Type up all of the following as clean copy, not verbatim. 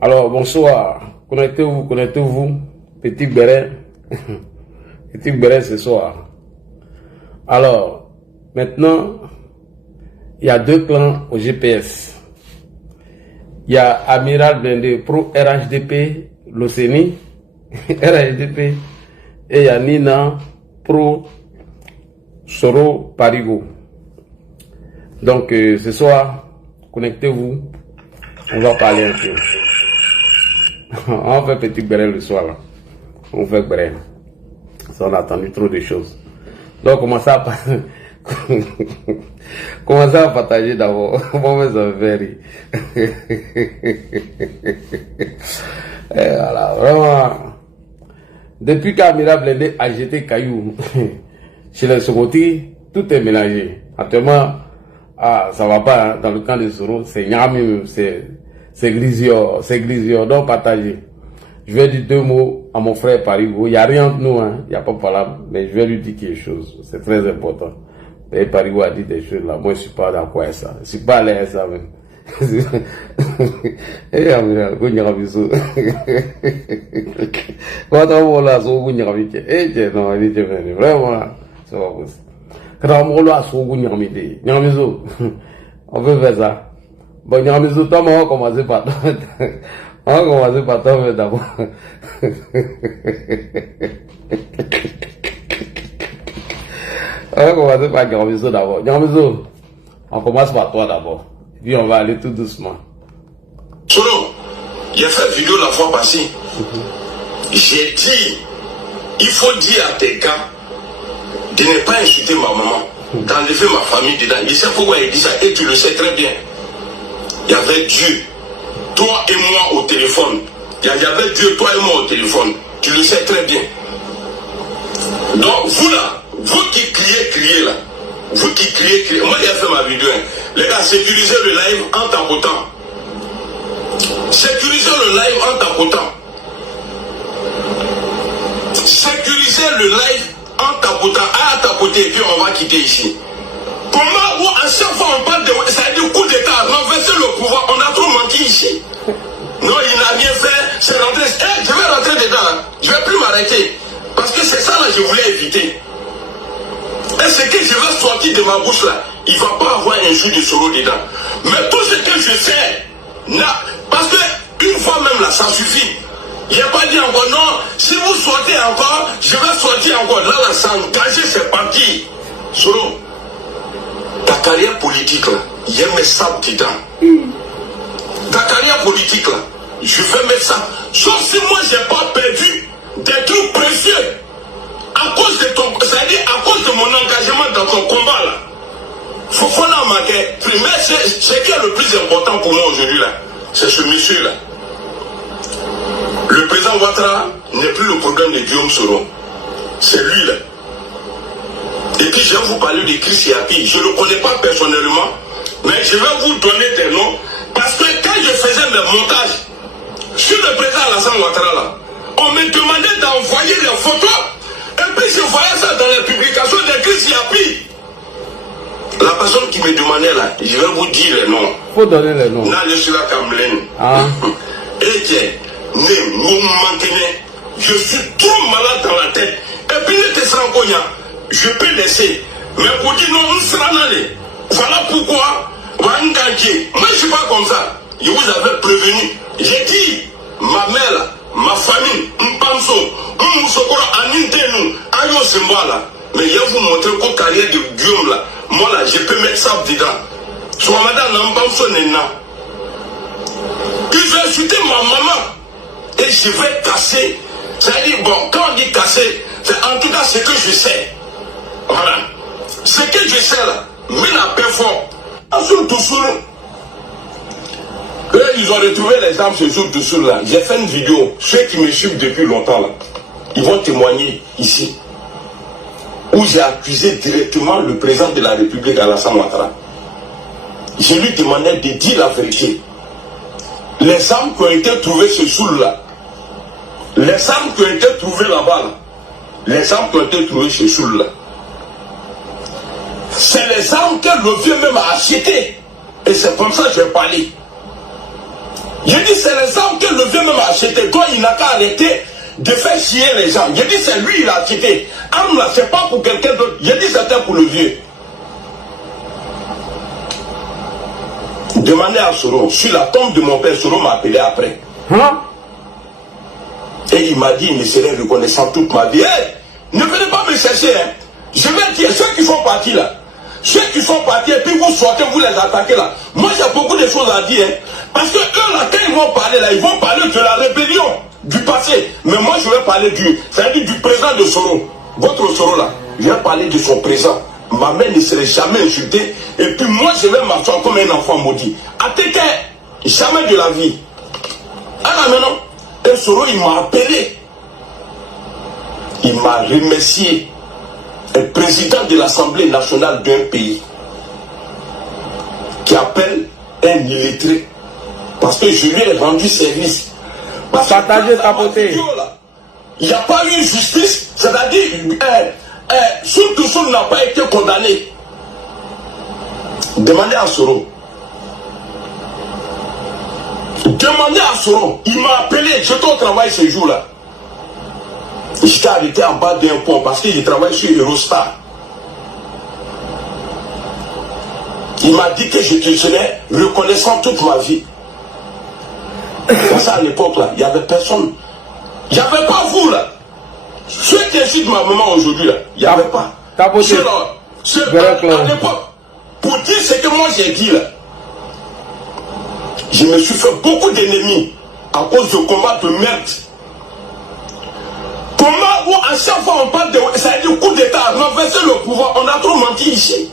Alors, bonsoir. Connectez-vous. Petit Béret. Petit Béret ce soir. Alors, maintenant, il y a deux clans au GPS. Il y a Amiral Blindé pro RHDP, l'Océanie, RHDP, et il y a Nina pro Soro Parigo. Donc, ce soir, connectez-vous. On va parler un peu. On fait petit Béret le soir là. On fait Béret. Ça, on a attendu trop de choses. Donc, commencez à partager d'abord. Bon, mais ça fait rire. Et voilà, vraiment. Depuis qu'Amira Blindé a jeté caillou chez les Sokoti, tout est mélangé. Actuellement, ça va pas hein, dans le camp de Soro. C'est Nyami, c'est Glisio. Donc, partagez. Je vais dire deux mots à mon frère Parigo. Il n'y a rien entre nous, hein. Il n'y a pas de parole, mais je vais lui dire quelque chose. C'est très important. Et Parigo a dit des choses là. Moi, je ne suis pas d'accord avec ça. Je ne suis pas allé à ça même. Eh, amiral, go nyarabiso. Quand on voit là, so go nyarabike. Eh, non, il est vraiment, ça va possible. Quand on voit là, so go nyarabike. Nyarabiso. On peut faire ça. Bon, nyarabiso, toi, on va commencer par toi. On va commencer par toi, mais d'abord. On va commencer par Nyaramiso d'abord. Nyaramiso, on commence par toi d'abord. Puis on va aller tout doucement. Solo, j'ai fait une vidéo la fois passée. J'ai dit, il faut dire à tes gars de ne pas insulter ma maman, d'enlever ma famille dedans. Il sait pourquoi il dit ça et tu le sais très bien. Il y avait Dieu, toi et moi au téléphone. Il y avait Dieu, toi et moi au téléphone. Tu le sais très bien. Donc vous là, vous qui criez là. Vous qui criez. Moi j'ai fait ma vidéo. Hein. Les gars, sécurisez le live en tapotant. Sécurisez le live en tapotant. Sécurisez le live en tapotant. À tapoter et puis on va quitter ici. Comment à chaque fois on parle de... Ça a dit coup d'état, renverser le pouvoir. On a trop menti ici. Non, il n'a rien fait. C'est rentré. Je vais rentrer dedans. Hein. Je ne vais plus m'arrêter. Parce que c'est ça là que je voulais éviter. Et ce que je vais sortir de ma bouche là, il ne va pas avoir un jus de Soro dedans. Mais tout ce que je sais, parce que une fois même là, ça suffit. Il n'y a pas dit encore non, si vous sortez encore, je vais sortir encore. Là, ça engagé, c'est parti. Soro, ta carrière politique là, il y a mes sables dedans. Ta carrière politique là, je vais mettre ça. Sauf si moi, je n'ai pas perdu des trucs précieux. À cause de ton, c'est-à-dire à cause de mon engagement dans ton combat là, faut la marquer. Mais ce qui est le plus important pour moi aujourd'hui là, c'est ce monsieur là. Le président Ouattara n'est plus le problème de Guillaume Soro. C'est lui là. Et puis je vais vous parler de Chris Yapi. Je ne le connais pas personnellement, mais je vais vous donner des noms. Parce que quand je faisais mes montages sur le président Alassane Ouattara là, on me demandait d'envoyer les photos. Et puis je voyais ça dans les publications de Chris Yapi. La personne qui me demandait là, je vais vous dire les noms. Faut donner les noms. Là, je suis là comme Len. Et je suis trop malade dans la tête. Et puis il était sans cognac. Je peux laisser. Mais pour dire non, on sera allé. Voilà pourquoi. Moi, je ne suis pas comme ça. Je vous avais prévenu. J'ai dit, ma mère, ma famille, Mpanso, Moussokoro, Anintenu, Ayo Simba. Mais je vais vous montrer qu'au carrière de Guillaume là, moi là, je peux mettre ça dedans. Soit madame Mpanso Nena. Il veut insulter ma maman. Et je vais casser. C'est-à-dire, bon, quand on dit casser, c'est en tout cas ce que je sais. Voilà. Ce que je sais là, mais la paix fort. Sur Toussoul, ils ont retrouvé les armes sur Toussoul là. J'ai fait une vidéo. Ceux qui me suivent depuis longtemps là, ils vont témoigner ici. Où j'ai accusé directement le président de la République, Alassane Ouattara. Je lui demandais de dire la vérité. Les armes qui ont été trouvées sur Soul là, les armes qui ont été trouvées là-bas, là, les armes qui ont été trouvées chez Soul là, c'est les armes que le vieux même a achetées. Et c'est comme ça que j'ai parlé. J'ai dit, c'est les armes que le vieux même a acheté. Toi, il n'a qu'à arrêter de faire chier les gens. J'ai dit, c'est lui, il a acheté. Arme là, c'est pas pour quelqu'un d'autre. J'ai dit, c'était pour le vieux. Demandez à Soro. Sur la tombe de mon père, Soro m'a appelé après. Hein? Et il m'a dit, il me serait reconnaissant toute ma vie. Hey, ne venez pas me chercher. Hein. Je vais dire, ceux qui sont partis là, ceux qui sont partis et puis vous sortez, vous les attaquez là. Moi, j'ai beaucoup de choses à dire. Hein. Parce que eux là, quand ils vont parler là, ils vont parler de la rébellion du passé. Mais moi, je vais parler c'est-à-dire du présent de Soro. Votre Soro là, je vais parler de son présent. Ma mère ne serait jamais insultée. Et puis moi, je vais m'asseoir comme un enfant maudit. Attaquez, jamais de la vie. Alors maintenant, et Soro, il m'a appelé. Il m'a remercié. Un président de l'Assemblée nationale d'un pays qui appelle un illettré. Parce que je lui ai rendu service. Parce Partagez ta beauté. Il n'y a pas eu justice. C'est-à-dire, Soun n'a pas été condamné. Demandez à Soro. Demandez à Soro. Il m'a appelé. J'étais au travail ce jour-là. J'étais arrêté en bas d'un pont parce qu'il travaille sur Eurostar. Il m'a dit que je te serais reconnaissant toute ma vie. C'est ça à l'époque là, il n'y avait personne. Il n'y avait pas vous là. Ceux qui incitent ma maman aujourd'hui là, il n'y avait pas. À l'époque, pour dire ce que moi j'ai dit là, je me suis fait beaucoup d'ennemis à cause de combats de merde. Comment, où à chaque fois on parle de ça dit coup d'état, renverser le pouvoir, on a trop menti ici.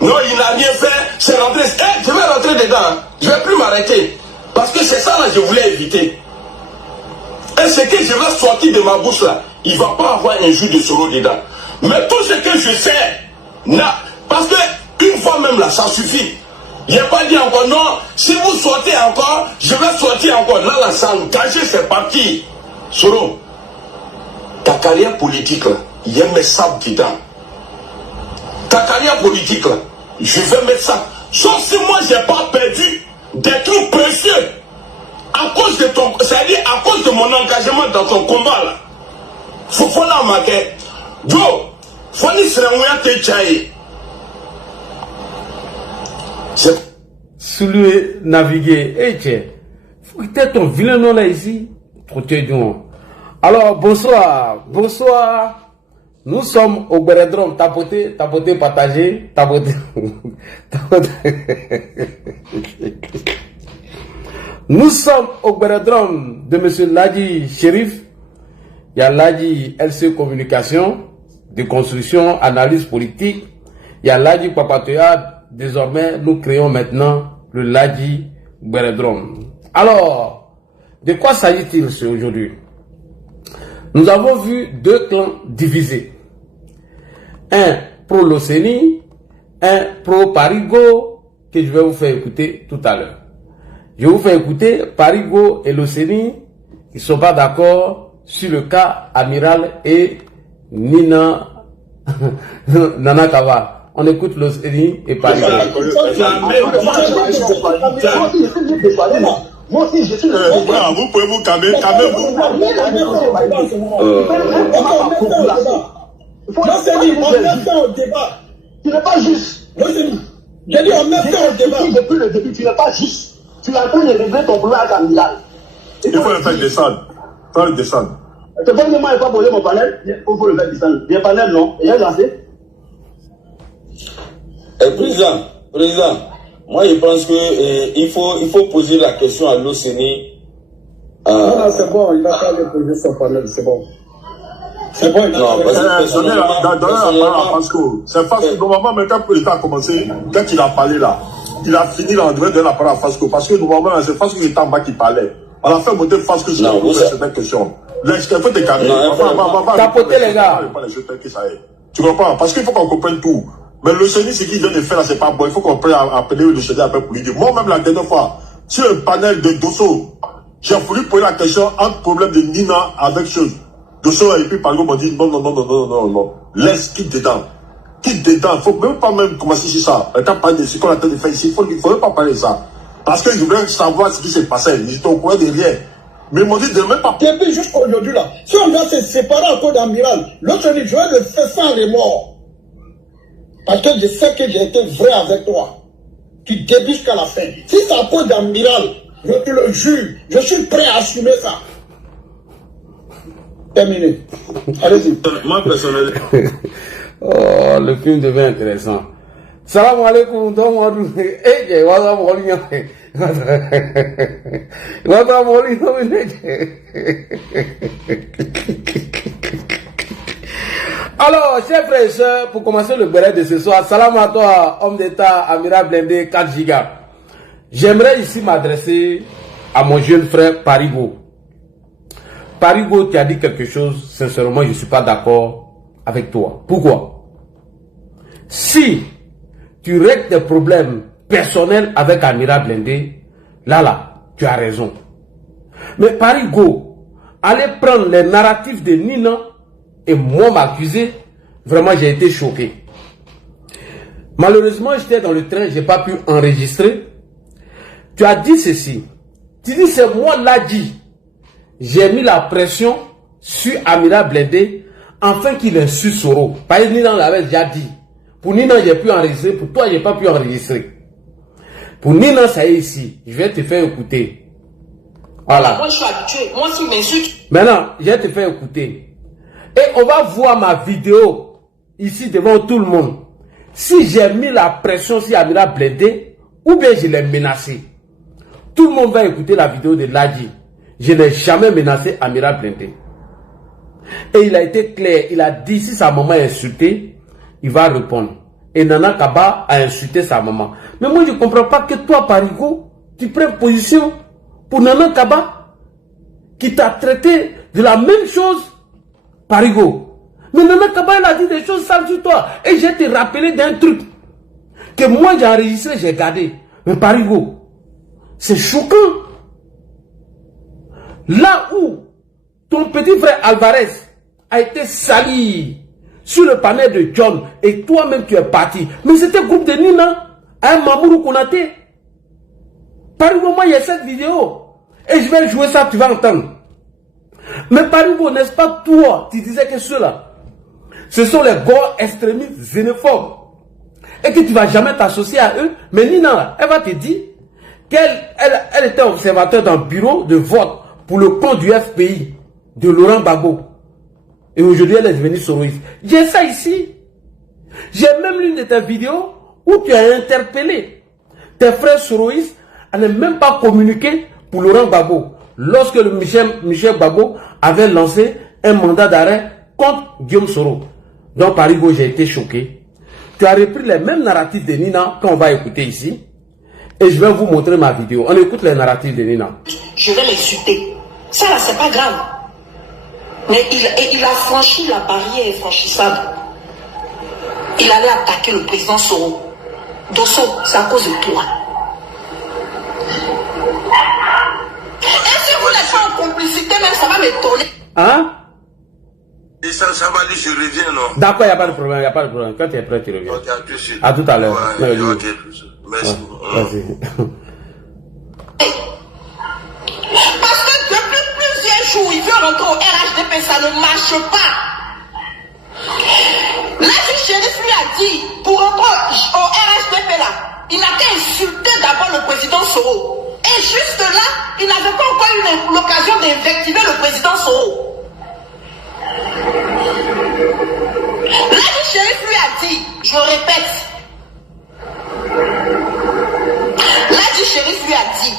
Non, il n'a rien fait, c'est rentré. Je vais rentrer dedans, hein. Je ne vais plus m'arrêter. Parce que c'est ça là que je voulais éviter. Et ce que je vais sortir de ma bouche là, il ne va pas avoir un jus de Soro dedans. Mais tout ce que je sais, non, parce que une fois même là, ça suffit. Il n'y a pas dit encore, non, si vous sortez encore, je vais sortir encore. Là, ça a engagé, c'est parti. Soro, ta carrière politique là, il y a mes sables dedans. Ta carrière politique là, je vais mettre ça. Sauf si moi j'ai pas perdu des trucs précieux à cause de ton, c'est-à-dire à cause de mon engagement dans ton combat là. Faut la marquer. Yo, faut ni se te chaye. Sous lui naviguer. Eh tiens, faut quitter ton vilain nom là ici. Trop tellement. Alors bonsoir, bonsoir. Nous sommes au Bérédrome, tapoter, partager, tapoter. Nous sommes au Bérédrome de M. Ladji Chérif. Il y a Ladji LC Communication, de construction, analyse politique. Il y a Ladji Papatoya. Désormais, nous créons maintenant le Ladji Bérédrome. Alors, de quoi s'agit-il aujourd'hui? Nous avons vu deux clans divisés. Un pro l'Océanie, un pro Parigo, que je vais vous faire écouter tout à l'heure. Je vais vous faire écouter Parigo et l'Océanie qui ne sont pas d'accord sur le cas Amiral et Nina Nanakava. On écoute l'Océanie et Parigo. Moi aussi, je suis le vous pouvez vous calmer, calmez-vous. Tu n'es pas juste. J'ai dit, on met ça au débat. Depuis le début, tu n'es pas juste. Tu es en train de régler ton problème avec Amiral. Il faut le faire descendre. Il faut le descendre. C'est pas que moi, je n'ai pas posé mon panel. Il faut le faire descendre. Bien panel, non. Il a lancé. Président, moi je pense que il faut poser la question à l'Océanie. Non, c'est bon, il va pas aller poser son panel, c'est bon. C'est bon, non, parce que donnez la parole à Fasco. C'est Fasco, normalement, même quand l'État a commencé, quand il a parlé là, il a fini là, on devait donner la parole à Fasco. Parce que normalement, c'est Fasco qui était en bas qui parlait. On a fait monter Fasco sur cette question. Il faut te calmer. Tapoter les gars. Tu comprends? Parce qu'il faut qu'on comprenne tout. Mais le CENI, ce qu'il vient de faire là, c'est pas bon. Il faut qu'on prenne à appeler le CENI après pour lui dire. Moi-même, la dernière fois, sur le panel de Dosso, j'ai voulu poser la question entre problème de Nina avec chose. Dosso et puis Parigo m'a dit non. Laisse, quitte dedans. Quitte dedans. Il faut même pas même commencer sur ça. Quand parler de ce qu'on a en train de faire ici, il faut même pas parler de ça. Parce que je voulais savoir ce qui s'est passé. J'étais au courant de rien. Mais ils m'ont dit de même pas. Depuis jusqu'à aujourd'hui là, si on doit se séparer encore d'Amiral, l'autre dit je vais le faire sans remords. Parce que je sais que j'ai été vrai avec toi. Tu débutes jusqu'à la fin. Si c'est à cause d'Amiral, je te le jure, je suis prêt à assumer ça. Terminé. Allez-y. Moi, personnellement. Oh, le film devient intéressant. Salam alaikum, donc eh, what's up, Alors, chers frères et sœurs, pour commencer le béret de ce soir, salam à toi, homme d'État, Amiral Blindé, 4 gigas. J'aimerais ici m'adresser à mon jeune frère Parigo. Parigo, tu as dit quelque chose, sincèrement, je ne suis pas d'accord avec toi. Pourquoi? Si tu règles des problèmes personnels avec Amiral Blindé, là, tu as raison. Mais Parigo, aller prendre les narratifs de Nina et moi m'accuser, vraiment j'ai été choqué. Malheureusement, j'étais dans le train, je n'ai pas pu enregistrer. Tu as dit ceci. Tu dis c'est moi l'a dit. J'ai mis la pression sur Amiral Blindé afin qu'il insulte Soro. Parce que Nina l'avait déjà dit. Pour Nina, j'ai pu enregistrer. Pour toi, j'ai pas pu enregistrer. Pour Nina, ça y est ici. Je vais te faire écouter. Voilà. Moi, je suis habitué. Moi, si m'insulte. Maintenant, je vais te faire écouter. Et on va voir ma vidéo ici devant tout le monde. Si j'ai mis la pression sur Amiral Blindé ou bien je l'ai menacé. Tout le monde va écouter la vidéo de Ladji. Je n'ai jamais menacé Amiral Blindé. Et il a été clair. Il a dit si sa maman est insultée, il va répondre. Et Nana Kaba a insulté sa maman. Mais moi, je ne comprends pas que toi, Parigo, tu prennes position pour Nana Kaba, qui t'a traité de la même chose, Parigo. Mais Nana Kaba, elle a dit des choses sales sur toi. Et je t'ai rappelé d'un truc que moi, j'ai enregistré, j'ai gardé. Mais Parigo, c'est choquant. Là où ton petit frère Alvarez a été sali sur le panel de John et toi-même tu es parti. Mais c'était le groupe de Nina, un Mamourou Konaté. Parigo, moi il y a cette vidéo. Et je vais jouer ça, tu vas entendre. Mais Parigo, n'est-ce pas toi, tu disais que ceux-là, ce sont les gars extrémistes xénophobes. Et que tu ne vas jamais t'associer à eux. Mais Nina, elle va te dire qu'elle était observateur dans le bureau de vote pour le compte du FPI de Laurent Gbagbo. Et aujourd'hui, elle est devenue soroïste. J'ai ça ici. J'ai même l'une de tes vidéos où tu as interpellé tes frères soroïstes à ne même pas communiquer pour Laurent Gbagbo. Lorsque le Michel Gbagbo avait lancé un mandat d'arrêt contre Guillaume Soro. Donc, Parigo, j'ai été choqué. Tu as repris les mêmes narratifs de Nina qu'on va écouter ici. Et je vais vous montrer ma vidéo. On écoute les narratifs de Nina. Je vais l'insulter. Ça là, c'est pas grave. Mais il a franchi la barrière infranchissable. Il allait attaquer le président Soro. Dosso, c'est à cause de toi. Et si vous n'êtes pas en complicité, même ça va m'étonner. Hein? Et ça va aller, je reviens, non? D'accord, il n'y a pas de problème, il n'y a pas de problème. Quand tu es prêt, tu reviens. Ok, à tout de suite. À tout à l'heure. Ouais, ok, merci. Vas-y. Parce que depuis plusieurs jours, il veut rentrer au RHDP, ça ne marche pas. Là, le shérif lui a dit, pour rentrer au RHDP là, il n'a qu'à insulter d'abord le président Soro. Et juste là, il n'avait pas encore eu l'occasion d'invectiver le président Soro. Là, le shérif lui a dit, je répète, là, le shérif lui a dit,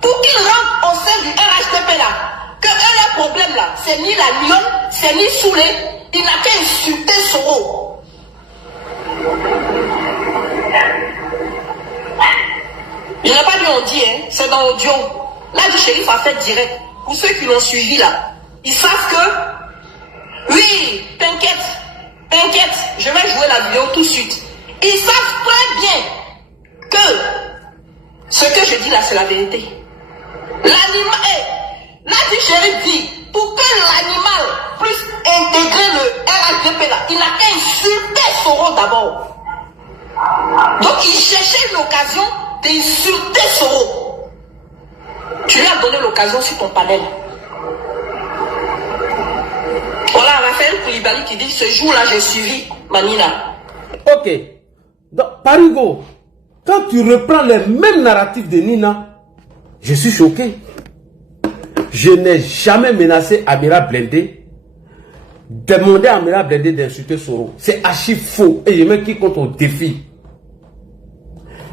pour qu'il rentre au sein du RHDP là, que leur problème là, c'est ni la Lyon, c'est ni Soulé, il n'a qu'à insulter Soro. Il n'a pas dit on dit, hein, c'est dans l'audio. Là, le shérif a fait direct. Pour ceux qui l'ont suivi là, ils savent que, oui, t'inquiète, je vais jouer la vidéo tout de suite. Ils savent très bien que ce que je dis là, c'est la vérité. L'animal, là, le shérif dit, pour que l'animal puisse intégrer le RHDP là, il n'a qu'à insulter Soro d'abord. Donc, il cherchait une occasion d'insulter Soro. Tu lui as donné l'occasion sur ton panel. Voilà, Raphaël Koulibaly qui dit, ce jour-là, j'ai suivi Manina. Ok. Donc, Parigo, quand tu reprends les mêmes narratifs de Nina, je suis choqué. Je n'ai jamais menacé Amira Blindé. Demander à Amira Blindé d'insulter Soro. C'est archi faux. Et je mets quiconque au défi.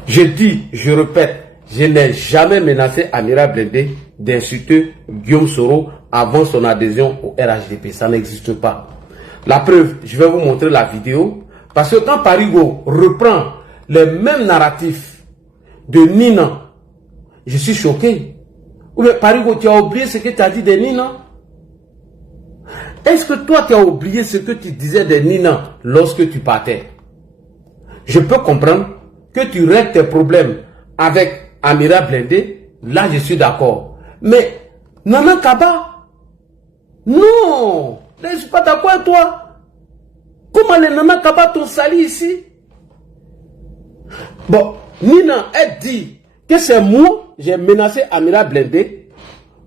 Je dis, je répète, je n'ai jamais menacé Amira Blindé d'insulter Guillaume Soro avant son adhésion au RHDP. Ça n'existe pas. La preuve, je vais vous montrer la vidéo. Parce que quand Parigo reprend les mêmes narratifs de Nina, je suis choqué. Ou bien Parigo, tu as oublié ce que tu as dit de Nina? Est-ce que toi, tu as oublié ce que tu disais de Nina lorsque tu partais? Je peux comprendre que tu règles tes problèmes avec Amira Blindé. Là, je suis d'accord. Mais Nana Kaba, non, je ne suis pas d'accord avec toi. Comment les Nana Kaba t'ont sali ici? Bon, Nina, elle dit que c'est moi, j'ai menacé Amira Blindé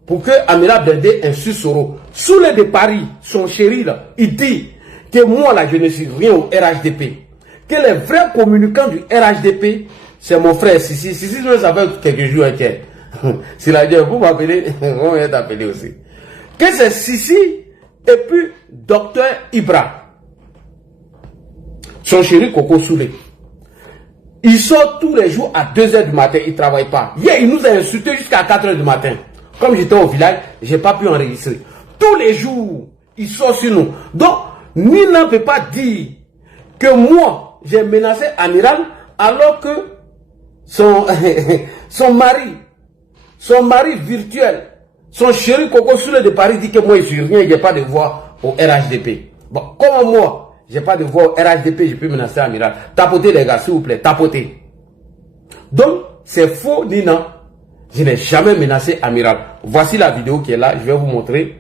pour que Amira Blindé insulte Soro. Sous les de Paris, son chéri là, il dit que moi là, je ne suis rien au RHDP. Que les vrais communicants du RHDP, c'est mon frère Sissi. Sissi, ça fait quelques jours. Si la Dieu, vous m'appelez, on vient t'appeler aussi. Que c'est Sissi et puis Docteur Ibra. Son chéri Coco Soulé. Il sort tous les jours à 2 h du matin, il ne travaille pas. Hier, il nous a insultés jusqu'à 4 h du matin. Comme j'étais au village, je n'ai pas pu enregistrer. Tous les jours, il sort sur nous. Donc, Nina ne peut pas dire que moi, j'ai menacé Amiral alors que son mari virtuel, son chéri Coco Soulé de Paris dit que moi, je suis rien, il n'y a pas de voix au RHDP. Bon, comment moi, j'ai pas de voix au RHDP, je peux menacer Amiral. Tapotez les gars, s'il vous plaît, tapotez. Donc, c'est faux, Nina. Je n'ai jamais menacé Amiral. Voici la vidéo qui est là, je vais vous montrer.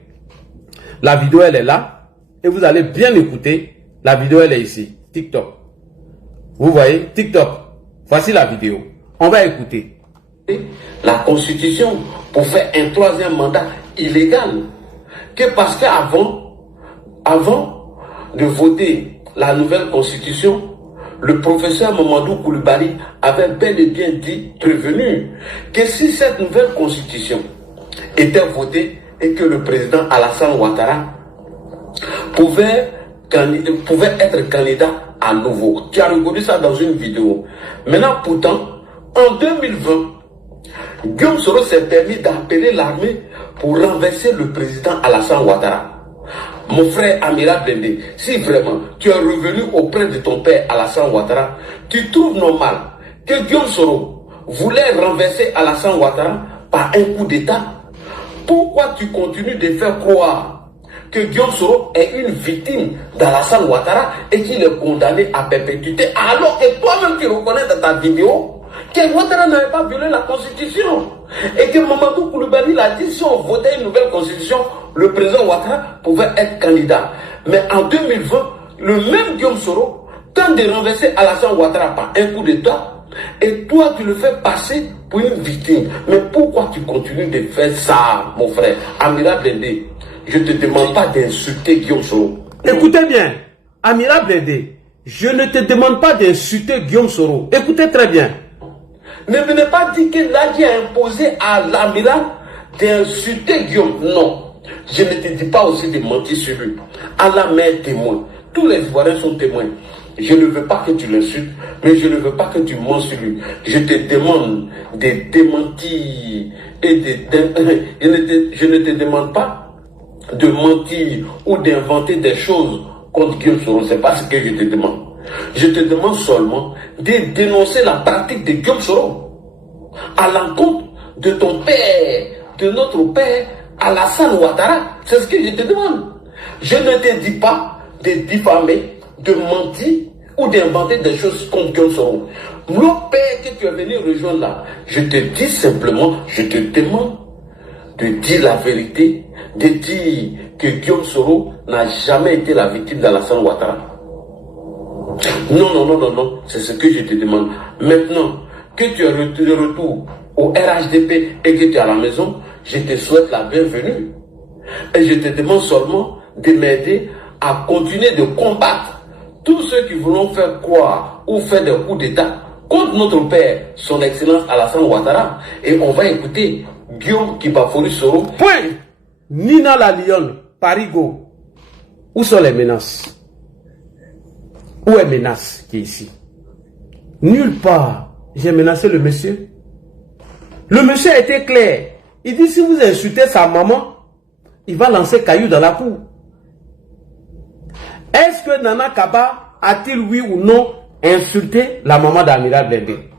La vidéo, elle est là. Et vous allez bien écouter. La vidéo, elle est ici. TikTok. Vous voyez, TikTok. Voici la vidéo. On va écouter. La Constitution pour faire un 3e mandat illégal. Que parce qu'avant de voter la nouvelle Constitution, le professeur Mamadou Koulibaly avait bel et bien dit, prévenu, que si cette nouvelle Constitution était votée et que le président Alassane Ouattara pouvait être candidat à nouveau. Tu as reconnu ça dans une vidéo. Maintenant, pourtant, en 2020, Guillaume Soro s'est permis d'appeler l'armée pour renverser le président Alassane Ouattara. Mon frère Amira Blindé, si vraiment tu es revenu auprès de ton père Alassane Ouattara, tu trouves normal que Guillaume Soro voulait renverser Alassane Ouattara par un coup d'État? Pourquoi tu continues de faire croire que Guillaume Soro est une victime d'Alassane Ouattara et qu'il est condamné à perpétuité, alors que toi-même tu reconnais dans ta vidéo que Ouattara n'avait pas violé la Constitution et que Mamadou Koulibaly l'a dit, si on votait une nouvelle Constitution, le président Ouattara pouvait être candidat. Mais en 2020, le même Guillaume Soro tente de renverser Alassane Ouattara par un coup d'État et toi tu le fais passer pour une victime. Mais pourquoi tu continues de faire ça, mon frère Amira Blindé? Je ne te demande pas d'insulter Guillaume Soro. Écoutez bien, Amira Blindé, je ne te demande pas d'insulter Guillaume Soro. Écoutez très bien. Ne venez pas dire que l'Adi a imposé à l'amiral d'insulter Guillaume. Non. Je ne te dis pas aussi de mentir sur lui. Allah m'est témoin. Tous les Ivoiriens sont témoins. Je ne veux pas que tu l'insultes, mais je ne veux pas que tu mens sur lui. Je te demande de démentir et je ne te demande pas de mentir ou d'inventer des choses contre Guillaume Soro. Ce n'est pas ce que je te demande. Je te demande seulement de dénoncer la pratique de Guillaume Soro à l'encontre de ton père, de notre père Alassane Ouattara. C'est ce que je te demande. Je ne te dis pas de diffamer, de mentir ou d'inventer des choses contre Guillaume Soro. Le père que tu es venu rejoindre là, je te dis simplement, je te demande de dire la vérité, de dire que Guillaume Soro n'a jamais été la victime d'Alassane Ouattara. Non, c'est ce que je te demande. Maintenant que tu es de retour au RHDP et que tu es à la maison, je te souhaite la bienvenue. Et je te demande seulement de m'aider à continuer de combattre tous ceux qui voulont faire croire ou faire des coups d'État contre notre père, son excellence Alassane Ouattara. Et on va écouter Guillaume Kipafori Soro. Point. Nina la Lyon, Parigo. Où sont les menaces? Où est menace qui est ici? Nulle part. J'ai menacé le monsieur. Le monsieur a été clair. Il dit si vous insultez sa maman, il va lancer caillou dans la cour. Est-ce que Nana Kaba a-t-il oui ou non insulté la maman d'Amiral Blindé?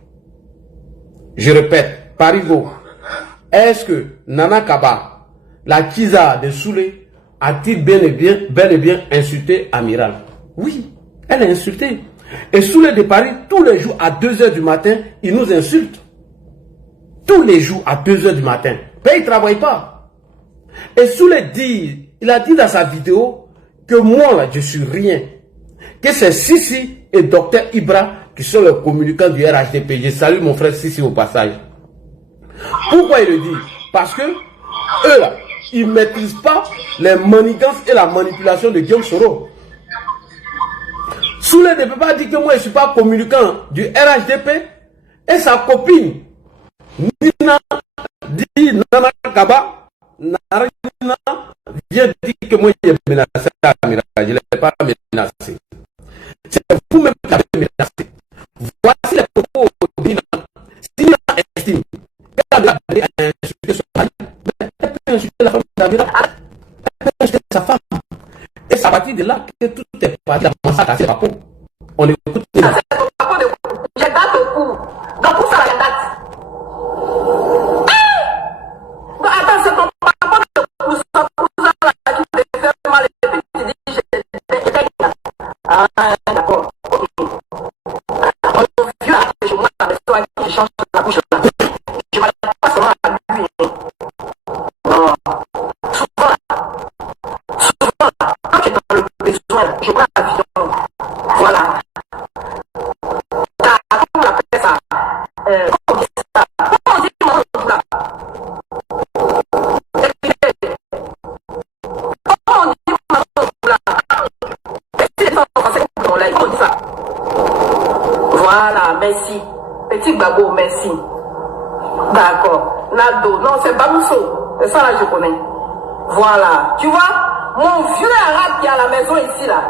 Je répète, Parigo, est-ce que Nana Kaba, la Kiza de Soulé, a-t-il bel et bien insulté Amiral? Oui, elle a insulté. Et Soulé de Paris, tous les jours à 2 h du matin, il nous insulte. Tous les jours à 2 h du matin. Mais il ne travaille pas. Et Soulé dit, il a dit dans sa vidéo que moi, là, je suis rien. Que c'est Sissi et Dr Ibra qui sont les communicants du RHDP. Je salue mon frère Sissi au passage. Pourquoi il le dit? Parce que eux, là, ils ne maîtrisent pas les manigances et la manipulation de Guillaume Soro. Soulé ne peut pas dire que moi je ne suis pas communicant du RHDP et sa copine Nina dit Nana Kaba Narina vient dire que moi j'ai menacé Amiral. Je ne l'ai pas menacé. C'est vous-même qui avez menacé. Voici les propos de Nina. Si Nina estime qu'elle a insulté son mari, elle peut insulter la femme d'Amiral. Elle peut insulter sa femme. Et c'est à partir de là que tout est parti à commencer à casser la peau. On écoute. J'ai date au cou. Donc pour ça, la date. Attends, c'est ton papa de cousin qui me fait mal et puis tu dis j'ai. Ah, d'accord. On vieux à chez moi, avec toi qui change la bouche là. Je m'adapte pas seulement à lui. Non. Souvent, quand tu es dans le besoin, je prends l'avion. Voilà. Comment on appelle ça? Comment on dit ça? Comment on dit là? Comment on dit là? Est-ce que les français comment on dit ça? Voilà, merci. Petit Babo, merci. D'accord. Nado, non, c'est Bamousso. C'est ça là, je connais. Voilà. Tu vois, mon vieux arabe qui est à la maison ici là.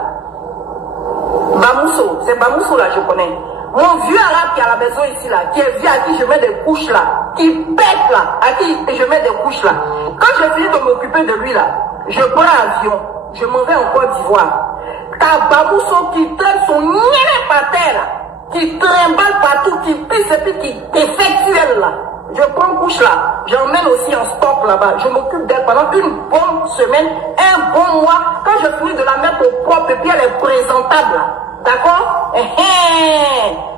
Bamousso, c'est Bamousso là, je connais. Mon vieux arabe qui est à la maison ici là, qui est vieux à qui je mets des couches là, qui pète là, à qui je mets des couches là. Quand j'ai fini de m'occuper de lui là, je prends l'avion, je m'en vais en Côte d'Ivoire. T'as Bamousso qui traîne son nez par terre là, qui trimballe partout, qui pisse et puis qui défectuelle là. Je prends couche là, j'emmène aussi en stock là-bas. Je m'occupe d'elle pendant une bonne semaine, un bon mois. Quand je finis de la mettre au propre et puis elle est présentable là. D'accord?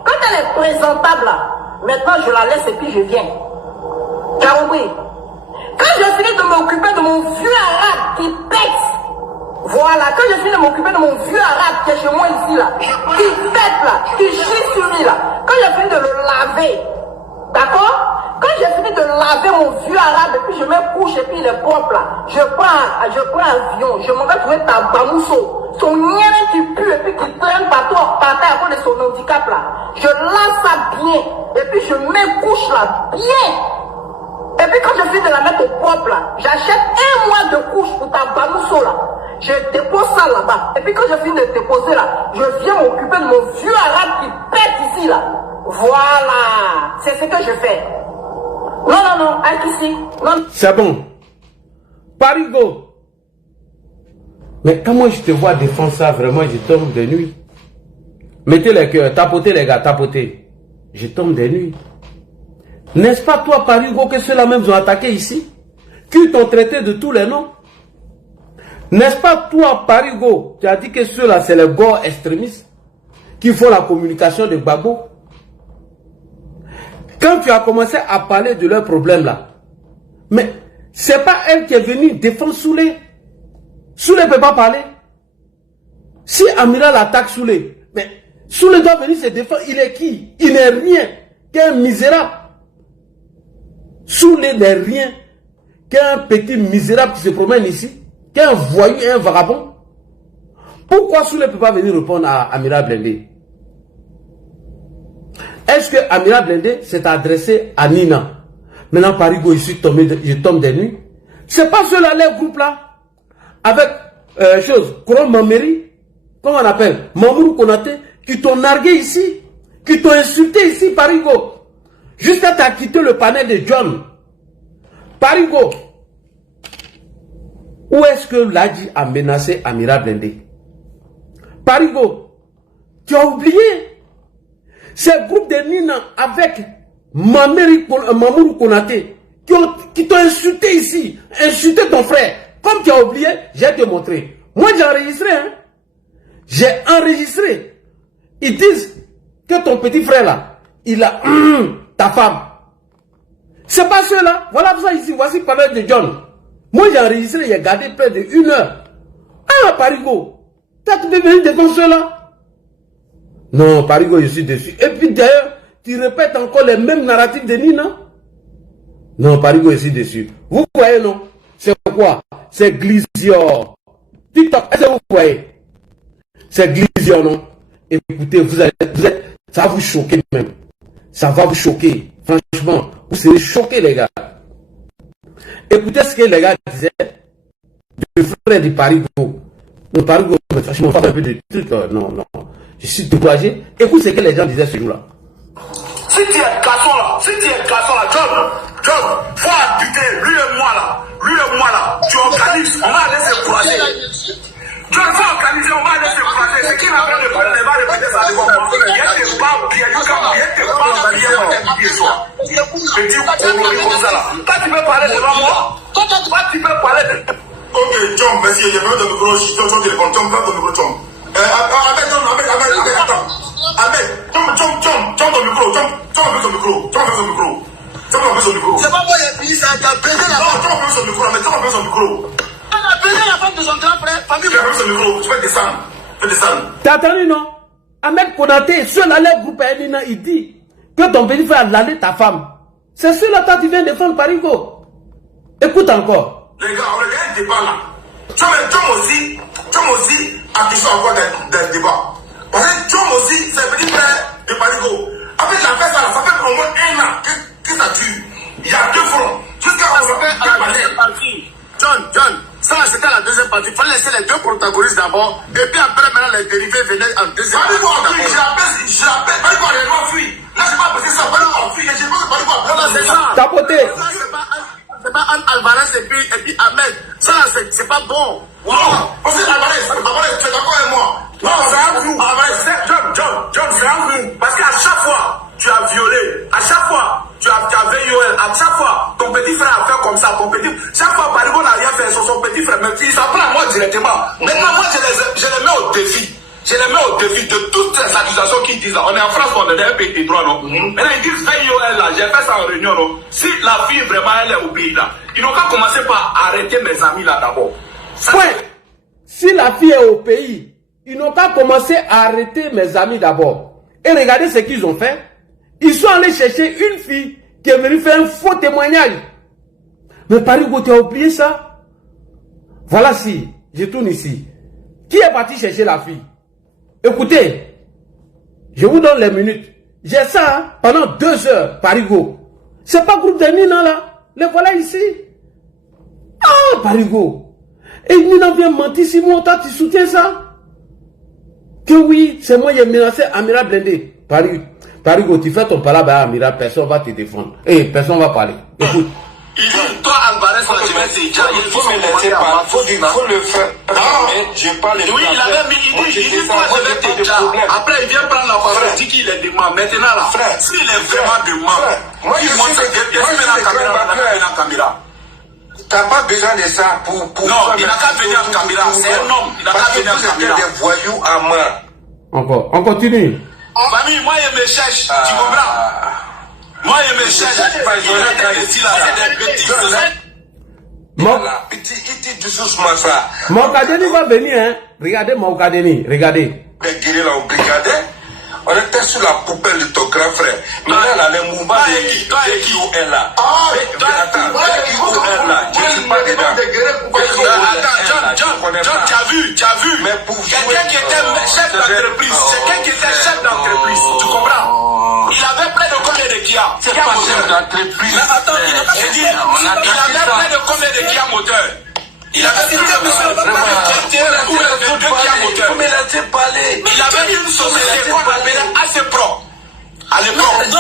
Quand elle est présentable là, maintenant je la laisse et puis je viens. Tu as compris? Quand je finis de m'occuper de mon vieux arabe qui pète, voilà, quand je finis de m'occuper de mon vieux arabe qui est chez moi ici là, qui pète là, qui chie sur lui là, quand je finis de le laver, d'accord? Quand j'ai fini de laver mon vieux arabe et puis je mets couche et puis il est propre là, je prends avion, je m'en vais trouver ta Bamousso. Son nien qui pue et puis qui traîne partout par terre à cause de son handicap là. Je lave ça bien et puis je mets couche là bien. Et puis quand je finis de la mettre au propre là, j'achète 1 mois de couche pour ta Bamousso là. Je dépose ça là-bas. Et puis quand je finis de déposer là, je viens m'occuper de mon vieux arabe qui pète ici là. Voilà, c'est ce que je fais. Non, avec ici. Non. C'est bon. Parigo. Mais quand moi je te vois défendre ça, vraiment je tombe de nuit. Mettez les cœurs, tapotez les gars, tapotez. Je tombe de nuit. N'est-ce pas toi, Parigo, que ceux-là même ont attaqué ici? Qui t'ont traité de tous les noms? N'est-ce pas toi, Parigo, tu as dit que ceux-là c'est les gars extrémistes qui font la communication de Gbagbo? Quand tu as commencé à parler de leurs problèmes là, mais c'est pas elle qui est venue défendre Soulé. Soulé ne peut pas parler. Si Amiral attaque Soulé, mais Soulé doit venir se défendre. Il est qui? Il n'est rien qu'un misérable. Soulé n'est rien qu'un petit misérable qui se promène ici, qu'un voyou et un vagabond? Pourquoi Souley ne peut pas venir répondre à Amiral Blindé? Est-ce que Amiral Blindé s'est adressé à Nina? Maintenant, Parigo, je tombe des nuits. C'est pas ceux-là, les groupes là, avec Kouron Mameri, comment on appelle, Mamourou Konaté, qui t'ont nargué ici, qui t'ont insulté ici, Parigo, jusqu'à t'as quitté le panel de John. Parigo, où est-ce que Ladji a menacé Amiral Blindé? Parigo, tu as oublié ces groupes de Nina avec Mamourou Konaté qui t'ont insulté ici, insulté ton frère. Comme tu as oublié, je vais te montrer. Moi j'ai enregistré, hein. J'ai enregistré. Ils disent que ton petit frère là, il a ta femme. C'est pas ceux-là. Voilà ça ici. Voici le panel de John. Moi j'ai enregistré, j'ai gardé près de 1 heure. Ah, Parigo, t'as devenu devant ceux-là? Non, Parigo, je suis déçu. Et puis d'ailleurs, tu répètes encore les mêmes narratifs de Nina. Non, Parigo, je suis déçu. Vous voyez, non? C'est quoi? C'est Glizior. TikTok, est-ce que vous voyez? C'est Glizior, non? Écoutez, vous êtes, ça va vous choquer même. Ça va vous choquer. Franchement, vous serez choqués, les gars. Écoutez ce que les gars disaient. Le frère de Parigo. Non, Parigo, franchement, pas un peu de trucs. Non, non. Je suis découragé. Écoute ce que les gens disaient ce jour-là. Si tu es garçon là, John, faut habiter, lui et moi là, tu organises, on va aller se croiser. John, faut organiser, on va aller se croiser. C'est qui va faire le problème, il va répéter ça devant moi. Il y a des pas bien, petit colori comme ça là. Toi, tu peux parler devant moi. Toi, tu peux parler de... Ok, John, merci, il y a besoin de micro, ton téléphone, John, prends ton micro, John. C'est pas moi qui ai pris ça, tu as baisé la femme. Non, tu son micro, mais tu vas son micro. On a baisé la femme de son grand frère, famille. Tu vas son micro, tu vas descendre. T'as entendu, non? Ahmed Konaté, ceux-là, les groupes Nina, il dit que ton petit frère a lalé ta femme. C'est ceux-là, toi, tu viens défendre Parigo. Écoute encore. Les gars, on regarde le débat là. Tom aussi a question encore des débats. Parce que Tom aussi, c'est le petit frère de Parigo. Après, il a fait ça, ça fait au moins 1 an que ça tue. Il y a 2 fronts. Jusqu'à ce qu'on fait à la deuxième partie. John, ça c'était la deuxième partie. Il fallait laisser les 2 protagonistes d'abord. Et puis après, maintenant, les dérivés venaient en deuxième partie. Je l'appelle, Parigo a réellement fui. Là, je n'ai pas posé ça. Parigo a fui. J'ai pas que Parigo a pris. C'est ça. Tapoté. C'est pas Alvarez et puis Ahmed. Ça là, c'est pas bon. Non, parce que Alvarez, tu es d'accord avec moi? Non, c'est un flou. John, c'est un flou. Parce qu'à chaque fois, tu as violé. À chaque fois, tu as VIOL. À chaque fois, ton petit frère a fait comme ça. Chaque fois, Parigo n'a rien fait sur son petit frère. Mais il s'en prend à moi directement. Maintenant, moi, je les mets au défi. Je les mets au défi de toutes les accusations qu'ils disent là. On est en France, on est un pays de droit, non? Maintenant, ils disent VIOL là, j'ai fait ça en réunion, non? Si la fille vraiment elle est au pays là, ils n'ont qu'à commencer par arrêter mes amis là d'abord. Ouais. Si la fille est au pays, ils n'ont qu'à commencer à arrêter mes amis d'abord. Et regardez ce qu'ils ont fait. Ils sont allés chercher une fille qui est venue faire un faux témoignage. Mais Parigo, tu as oublié ça? Voilà, si je tourne ici. Qui est parti chercher la fille? Écoutez, je vous donne les minutes. J'ai ça hein, pendant 2 heures, Parigo. C'est pas groupe de Nina là. Les voilà ici. Ah, Parigo. Et Nina vient mentir si moi, toi tu soutiens ça? Que oui, c'est moi qui ai menacé Amiral Blindé. Parigo, tu fais ton palabre à Amiral, personne va te défendre. Et personne va parler. Écoute. Toi, Alvarez, il faut me laisser parler. Faut le faire. Je parle. Oui, il avait mis, il dit toi, je vais te dire. Après, il vient prendre la parole, il dit qu'il est dément. Maintenant, là, s'il est vraiment dément, moi, il montre la caméra. T'as pas besoin de ça pour non, il n'a qu'à venir en caméra. C'est un homme. Il n'a qu'à venir en caméra. Des voyous à main. Encore, on continue. Famille, moi, il me cherche. Tu comprends? Moi, il me cherche. Maukadeni va venir, hein. Regardez Maukadeni, regardez. On On était sur la poubelle de ton grand frère. Maintenant, là, les mouvements de qui est là. Attends, est là. Je ne suis pas dedans. Attends, John, tu as vu. Mais pour quelqu'un qui était chef d'entreprise, tu comprends? Il avait plein de combien de Kia? C'est pas chef d'entreprise. Mais attends, il n'a pas dit. Il avait plein de combien de Kia moteur? Il avait dit que monsieur ne va pas de deux Kia moteur. Vous me laissez parler. Il avait une société qu'on appelait AC Pro. À l'époque, il a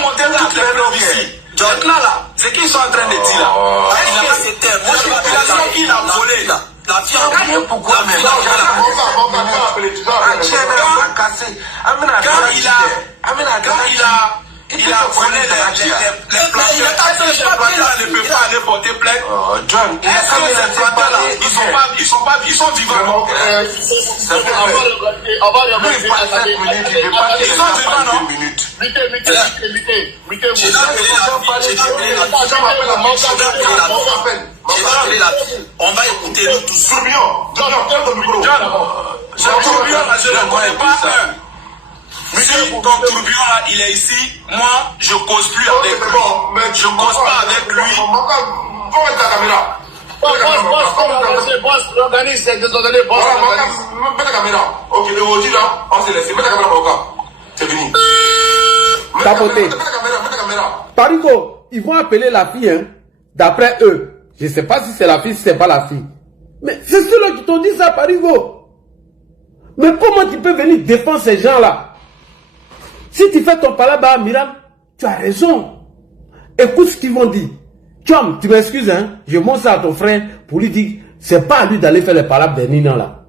monté toutes les preuves ici. Maintenant là, ce qu'ils sont en train de dire là, moi je population qu'il a volé là. La fière, pourquoi mais il a volé les planteurs ne peuvent pas aller porter plainte. John, est-ce que les planteurs là, ils sont vivants? Ils sont vivants, non? On va écouter nous tous. John, je ne connais pas un. Si ton tourbillon là, il est ici, moi, je cause plus avec lui. Je cause pas avec lui. Boss, organise, désolé, boss. Mets la caméra. Ok, le Oji là, on s'est laissé. Mets la caméra, Maroka. C'est fini. Tapoter. Mets la caméra. Parigo, ils vont appeler la fille, hein, d'après eux. Je ne sais pas si c'est la fille, si c'est pas la fille. Mais c'est ceux-là qui t'ont dit ça, Parigo. Mais comment tu peux venir défendre ces gens-là? Si tu fais ton palabra à Miram, tu as raison. Écoute ce qu'ils vont dire. Chum, tu m'excuses, hein? Je montre ça à ton frère pour lui dire, c'est pas à lui d'aller faire les palabres des Nina là.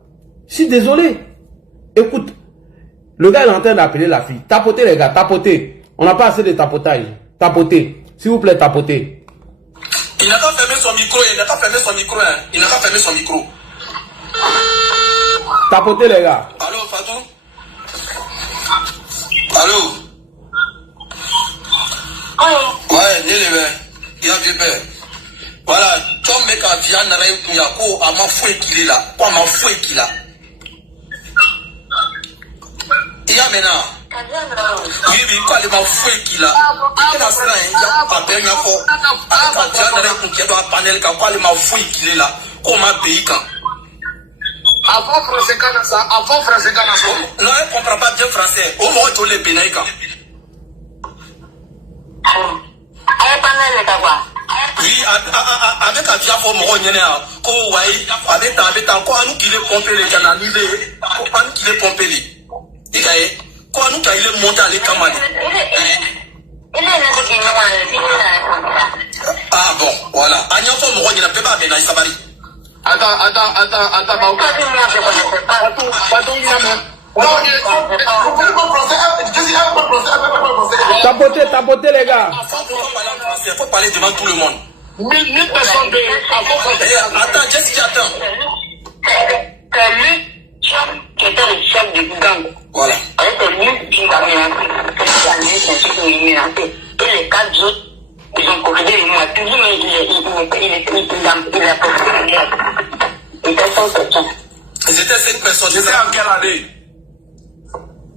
Je suis désolé. Écoute, le gars est en train d'appeler la fille. Tapotez les gars, tapotez. On n'a pas assez de tapotage. Tapotez. S'il vous plaît, tapotez. Il n'a pas fermé son micro, hein. Il n'a pas fermé son micro. Tapotez les gars. Allô, Fatou? Allô? Ouais, il y a vieux père. Voilà, Tom mec a via Naraï Kouyako, à ma fouet qu'il est là. Quoi, ma fouet qu'il a? Il y a maintenant. Oui, quoi, il m'a fouet qu'il a. Il y a ça, il y a pas bien, il y a pas. Avec un via Naraï Kouyako, à panel, quoi, il m'a fouet qu'il est là. Comment pays quand? Avant français Canada, non, elle ne comprend pas bien français. Au moins, tu les bénis quand. Oui, avec un diable, mon rognénéa, avec un quoi, nous qui les pompé les canalisés, quoi, nous qui les pompé les. Et quoi, nous qui les monté à les camarades. Ah bon, voilà. Agnès, mon rognénéa, ne peut pas bénir, ça va. Attends, Tapotez les gars. Il faut parler devant tout le monde. 1000 personnes attends, Jessica, attends. C'est lui qui était le chef du gang. Voilà. C'est lui qui a menacé. Et les 4 autres, ils ont coupé les mois. Toujours, il a profité de moi. Il était 100 personnes. C'était 5 personnes. C'était en quelle année?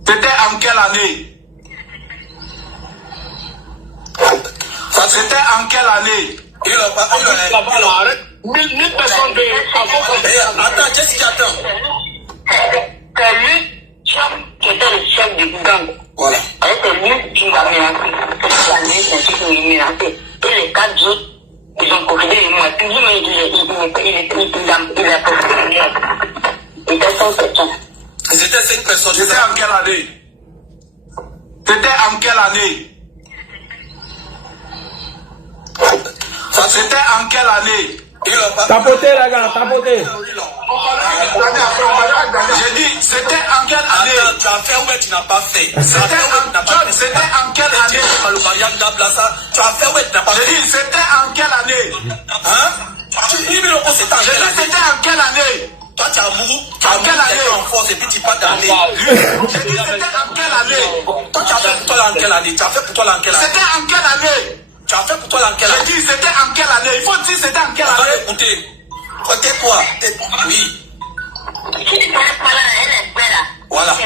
C'était en quelle année? Il a pas. arrête. 1000 personnes Attends, Jessica, attends. C'est lui qui était le chef du gang. Voilà. C'est lui qui a menacé. Et les 4 autres, ils ont coupé les mois. Toujours, il a profité de moi. Il était 100 personnes. C'était 5 personnes. C'était en quelle année? C'était en quelle année? Tapotez les gars, tapotez. J'ai dit, c'était en quelle année? Tu as fait ou tu n'as pas fait? C'était en quelle année? Tu as fait ou tu n'as pas fait? J'ai dit, c'était en quelle année? Hein? C'était en quelle année? Toi, tu as mouru, tu as quelle année en force et puis tu pars d'année. J'ai dit, c'était en quelle année? Toi, tu as fait pour toi en quelle année? Tu as fait pour toi en quelle année? C'était en quelle année? Tu as fait pour toi en quelle année? J'ai dit, c'était en quelle année? Il faut dire, c'était en quelle année? Écoutez. Tais-toi. Oui. Voilà. Il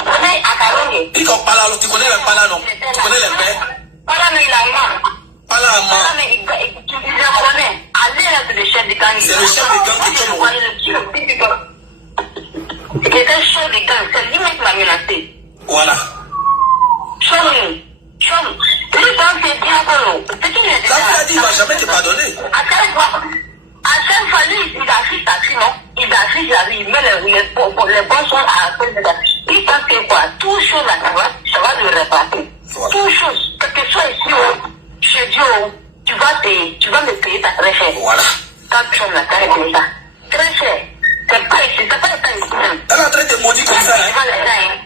connaît Akalonge. Il connaît Pala, tu connais les Pala, non? Tu connais les pères? Pala, mais il a marre. Pala, Pala, mais il le connaît. Allez là, c'est le chef de gang. C'est le chef de gang qui tombe. Il était chef de gang. C'est lui qui m'a menacé. Voilà. Chum. Lui, quand c'est bien pour Ça veut dire qu'il ne va jamais te pardonner. À chaque fois, lui, il affiche ta fille, non? Il affiche la vie, il met les bons choses à la fin de la vie. Il pense que quoi? Tout chose là, ça va le répartir. Voilà. Tout chose. Que tu sois ici, chez Dieu, tu vas me payer ta très cher. Voilà. Quand tu as la carrière comme ça. Très cher. C'est pas ici, c'est pas ici même. Elle est en train de maudire comme ça, hein. Devant les gens, hein.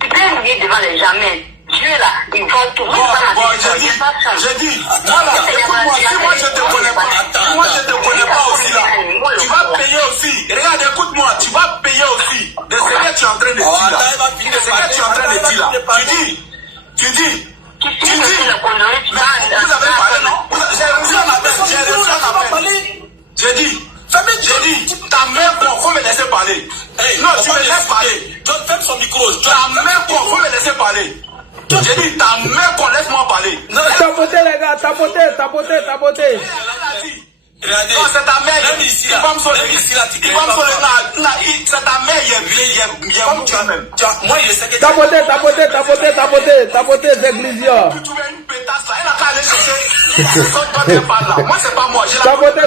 Tu peux humilier devant les gens, mais Dieu là, il va tout. Bon, j'ai dit, voilà, écoute-moi, si moi je te connais pas aussi là, tu vas payer aussi. Regarde, écoute-moi, tu vas payer aussi de ce que tu es en train de dire là. De ce que tu es en train de dire là. Tu dis, mais vous avez parlé, non? J'ai dit, ta mère, faut me laisser parler. Non, tu me laisses parler. John, ferme son micro. Ta mère, faut me laisser parler. J'ai dit, ta mère, laisse-moi parler. Tapoter les gars, tapoter. Regardez. Non, c'est ta mère. Même ici, là. C'est ta mère, il y a où tu as même. Moi, je sais que Tapoter, c'est Églisia. Tu trouves une pétasse là, elle a qu'à aller chercher. Moi, c'est pas moi. Tapoter.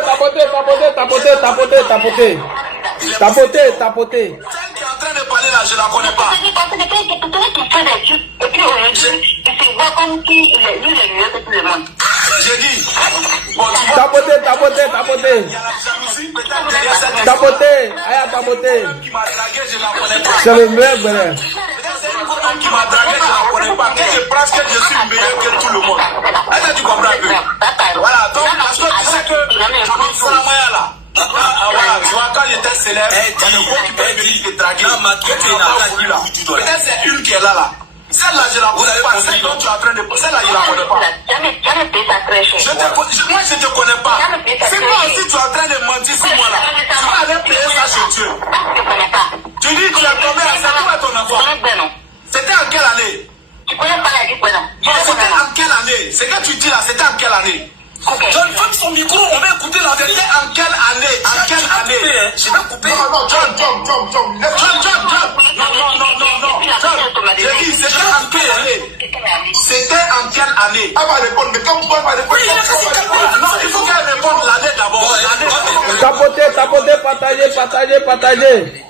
Celle qui est en train de parler là, je la connais pas. Et puis aujourd'hui, il se voit comme qui il est mieux que tout le monde. J'ai dit, bon, tu vois, Tapoter. il y a la jalousie, peut-être derrière cette Tapoter. qui m'a dragué, je la connais pas. C'est le meilleur, frère. Peut-être c'est une femme qui m'a dragué, je la connais pas. Mais je pense que je suis meilleur que tout le monde. Est-ce que tu comprends un peu? Voilà, donc, parce que tu sais que, comme Salamaya là, voilà, tu vois, quand j'étais célèbre, il y a le gros qui peut venir te draguer. Que tu n'as pas voulu là. Peut-être c'est une qui est là. Celle-là, je la connais pas. Celle dont tu es en train de... Celle-là, je la connais pas. Jamais payé ta très cher. Moi, je ne te connais pas. Si toi aussi, tu es en train de mentir sur moi là, tu vas aller payer ça chez Dieu. Je ne connais pas. Tu dis que tu es tombé à ça, où est ton enfant? C'était en quelle année? Tu connais pas la vie, quoi, non? C'était en quelle année? Ce que tu dis là, c'était en quelle année? John, ferme son micro, on va écouter la vérité. C'était en quelle année? En quelle année? Je vais couper. Non, John. Non. J'ai dit, c'était en quelle année? C'était en quelle année? Elle va répondre, mais comme toi, elle va répondre. Non, il faut qu'elle réponde l'année d'abord. Tapoter, partager.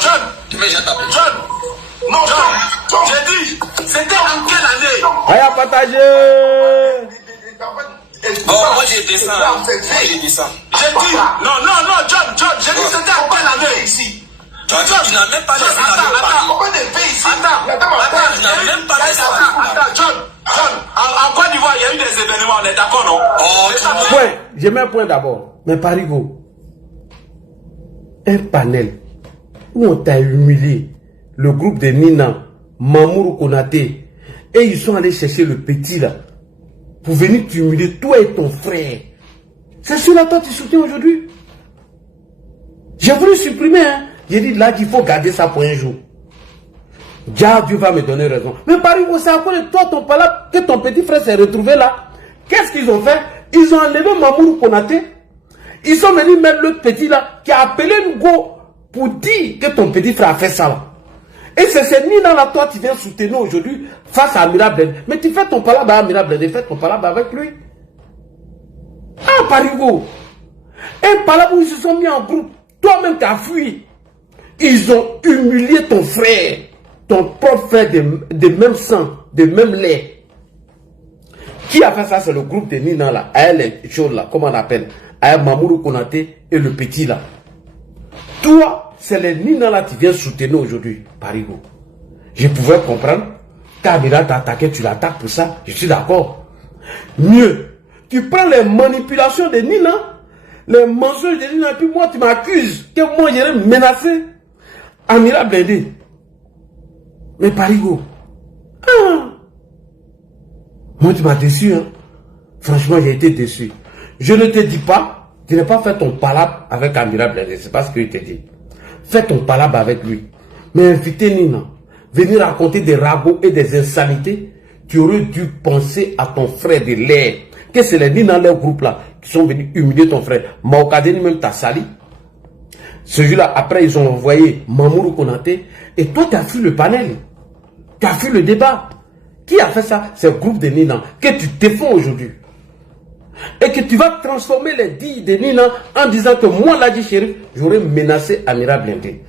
John. Non, John. J'ai dit, c'était en quelle année? Aya partager. Oh, moi j'ai descends. J'ai dit, non, John. J'ai dit, c'était en quelle année ici? John, tu n'as même pas laissé Attends, John, en Côte d'Ivoire, il y a eu des événements, on est d'accord, non? Point, je mets un point d'abord. Mais Parigo, un panel où on t'a humilié, le groupe de Nina, Mamour Konaté, et ils sont allés chercher le petit là, pour venir t'humilier, toi et ton frère. C'est cela toi tu soutiens aujourd'hui. J'ai voulu supprimer, hein. J'ai dit là qu'il faut garder ça pour un jour. Dieu va me donner raison. Mais Parigo, c'est à cause de toi, ton pala, que ton petit frère s'est retrouvé là. Qu'est-ce qu'ils ont fait? Ils ont enlevé Mamour Konaté. Ils sont venus mettre le petit là, qui a appelé Ngo pour dire que ton petit frère a fait ça là. Et c'est ce Nina là, toi, tu viens soutenir aujourd'hui face à Amira Blende. Mais tu fais ton palabre à Amira Blende, fais ton palabre avec lui. Ah, Parigo. Un palabre où ils se sont mis en groupe. Toi-même, tu as fui. Ils ont humilié ton frère. Ton propre frère de même sang, de même lait. Qui a fait ça? C'est le groupe de Nina là. À les choses là, comment on appelle? À Mamour Konaté et le petit là. Toi, c'est les Nina là qui viennent soutenir aujourd'hui, Parigo. Je pouvais comprendre. Kabila t'a attaqué, tu l'attaques pour ça. Je suis d'accord. Mieux, tu prends les manipulations de Nina, les mensonges de Nina, et puis moi, tu m'accuses que moi, j'irais menacer Amira Blende. Mais Parigo, moi, tu m'as déçu. Hein. Franchement, j'ai été déçu. Je ne te dis pas, tu n'as pas fait ton palabre avec Amira Blende. C'est pas ce qu'il te dit. Fais ton palabre avec lui. Mais inviter Nina, venir raconter des ragots et des insanités, tu aurais dû penser à ton frère de l'air. Que c'est les Nina, leur groupe là, qui sont venus humilier ton frère. Maokadeni même t'a sali. Ce jour-là, après, ils ont envoyé Mamoudou Konaté. Et toi, tu as fui le panel. Tu as fui le débat. Qui a fait ça? C'est le groupe de Nina que tu défends aujourd'hui. Et que tu vas transformer les dits de Nina en disant que moi, Ladji Chérif, j'aurais menacé Amira Blindé.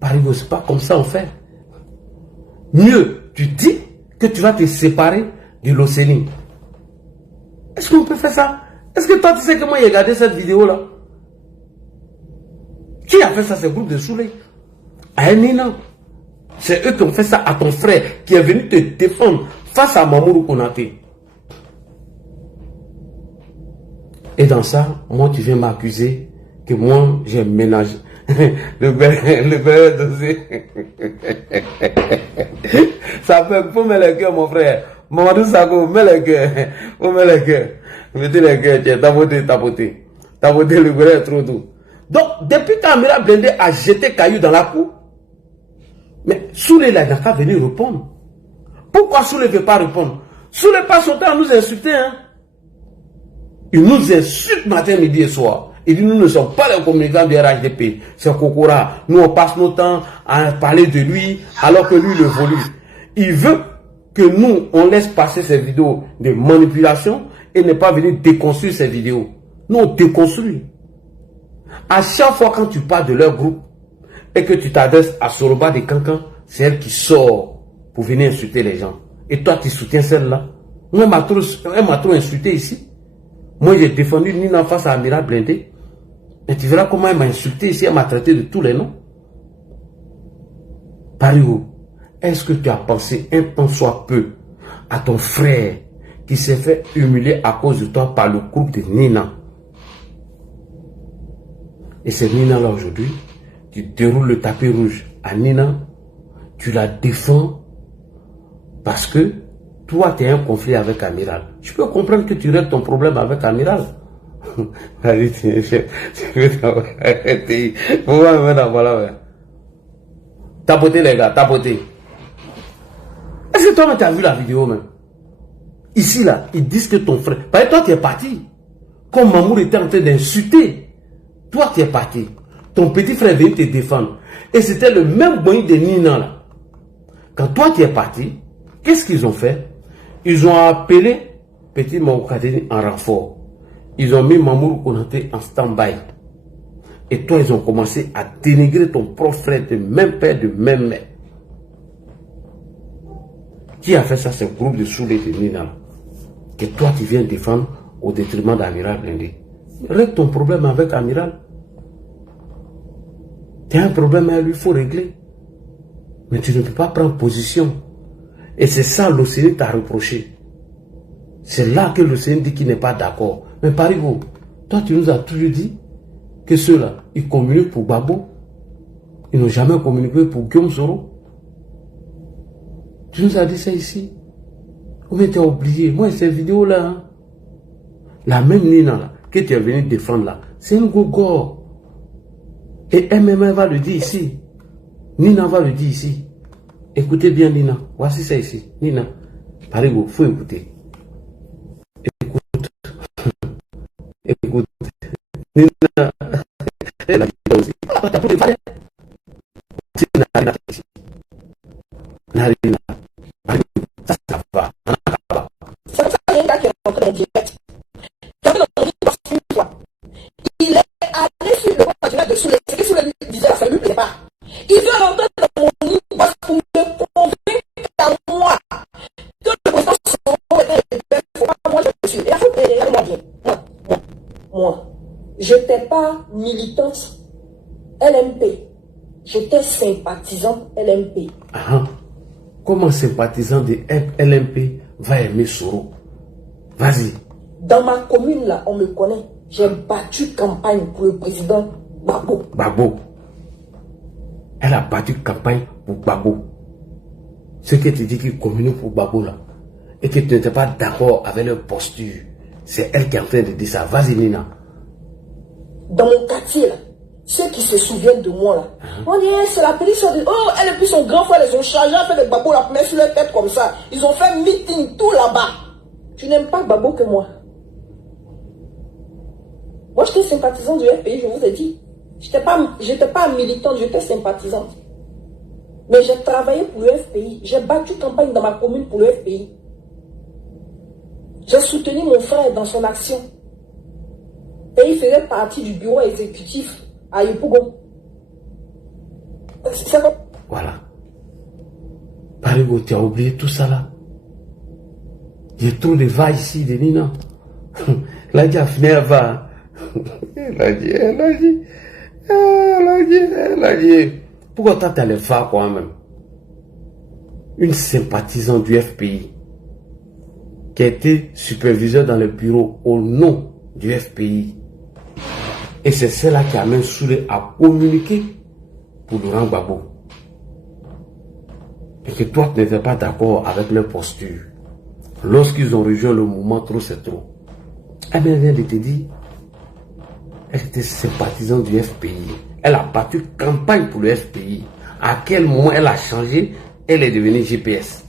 Parigo, c'est pas comme ça on fait. Mieux, tu dis que tu vas te séparer de l'Océanie. Est-ce qu'on peut faire ça? Est-ce que toi, tu sais que moi, j'ai regardé cette vidéo-là? Qui a fait ça? C'est le groupe de Souley. À Nina. C'est eux qui ont fait ça à ton frère, qui est venu te défendre face à Mamoudou Konaté. Et dans ça, moi, tu viens m'accuser que moi, j'ai ménagé. le bel dossier. Ça fait pour mettre le cœur, mon frère. Mamadou Sakho, mets le cœur. Faut mettre le cœur. Mettez le cœur, tiens, tapoter. Tapoter, le gars est trop doux. Donc, depuis qu'Amira Blindé a jeté caillou dans la cour, mais Souley n'a qu'à venir répondre. Pourquoi Souley ne veut pas répondre? Souley passe son temps à nous insulter, hein. Il nous insulte matin, midi et soir. Il dit nous ne sommes pas les communicants du RHDP. C'est Kokora. Nous on passe nos temps à parler de lui alors que lui le volue. Il veut que nous on laisse passer ces vidéos de manipulation et ne pas venir déconstruire ces vidéos. Nous on déconstruit. À chaque fois quand tu parles de leur groupe et que tu t'adresses à Soroba de Cancan, c'est elle qui sort pour venir insulter les gens. Et toi tu soutiens celle-là. Moi elle m'a trop insulté ici. Moi, j'ai défendu Nina face à Amira Blindé. Et tu verras comment elle m'a insulté ici. Elle m'a traité de tous les noms. Parigo, est-ce que tu as pensé un temps soit peu à ton frère qui s'est fait humilier à cause de toi par le groupe de Nina? Et c'est Nina là aujourd'hui. Tu déroules le tapis rouge à Nina. Tu la défends parce que toi, tu as un conflit avec Amiral. Je peux comprendre que tu règles ton problème avec Amiral. Vas-y, je vais t'arrêter. Pourquoi me mettre en voilà? Tapoter les gars, tapoter. Est-ce que toi, tu as vu la vidéo même? Ici, là, ils disent que ton frère... Parce que toi, tu es parti. Comme Mamour était en train d'insulter. Toi, tu es parti. Ton petit frère vient te défendre. Et c'était le même boy de Nina, là. Quand toi, tu es parti, qu'est-ce qu'ils ont fait? Ils ont appelé Petit Maokadeni en renfort. Ils ont mis Mamoudou Konaté en stand-by. Et toi, ils ont commencé à dénigrer ton propre frère de même père, de même mère. Qui a fait ça? C'est le groupe de Souley de Nina. Que toi, tu viens défendre au détriment d'Amiral Blindé. Règle ton problème avec Amiral. Tu as un problème avec lui, il faut régler. Mais tu ne peux pas prendre position. Et c'est ça l'Océanie t'a reproché. C'est là que l'Océanie dit qu'il n'est pas d'accord. Mais Parigo, toi tu nous as toujours dit que ceux-là, ils communiquent pour Babo. Ils n'ont jamais communiqué pour Guillaume Soro. Tu nous as dit ça ici. Ou bien tu as oublié. Moi, ces vidéos-là, hein, la même Nina là, que tu es venu défendre là, c'est une gogo. Et MMA va le dire ici. Nina va le dire ici. Écoutez bien Nina. Voici ça ici. Nina. Parigo, il faut écouter. Écoute. Écoute. Nina. Elle a dit aussi. Narina ici. Narina. Parigo. Ça va. C'est ça, il y a un gars qui est rentré en direct. Il est allé sur le compte de Souley. C'est que Souley lui disait, ça ne lui plaît pas. Il veut rentrer dans mon livre pour me convaincre à moi que le président Soro était le père. Il ne faut pas moi je suis. Et la faute, regardez-moi bien. Moi, je n'étais pas militante LMP. J'étais sympathisante LMP. Comment sympathisant de LMP va aimer Soro? Vas-y. Dans ma commune là, on me connaît. J'ai battu campagne pour le président Babo. Babo. Elle a battu campagne pour Babo. Ce que tu dis qu'il communique pour Babo là, et que tu n'étais pas d'accord avec leur posture, c'est elle qui est en train de dire ça. Vas-y Nina. Dans mon quartier là, Ceux qui se souviennent de moi là. On dit, c'est la petite soeur de... Oh, elle et puis son grand frère, ils ont chargé à faire des babos la mettre sur leur tête comme ça. Ils ont fait un meeting tout là-bas. Tu n'aimes pas Gbagbo que moi. Moi, j'étais sympathisante du FPI, je vous ai dit. J'étais pas militante, j'étais sympathisante. Mais j'ai travaillé pour le FPI. J'ai battu campagne dans ma commune pour le FPI. J'ai soutenu mon frère dans son action. Et il faisait partie du bureau exécutif à Yopougon. Voilà. Parigo, tu as oublié tout ça là. Il y a trop de va ici, de Nina. Là, tu as fini à va. Elle a dit. Pourquoi tu as les va quand même? Une sympathisante du FPI qui a été superviseur dans le bureau au nom du FPI. Et c'est celle-là qui a même saoulé à communiquer pour Laurent Gbagbo. Et que toi, tu n'étais pas d'accord avec leur posture. Lorsqu'ils ont rejoint le mouvement trop c'est trop. Elle vient de te dire, elle était sympathisante du FPI. Elle a battu campagne pour le FPI. À quel moment elle a changé? Elle est devenue GPS.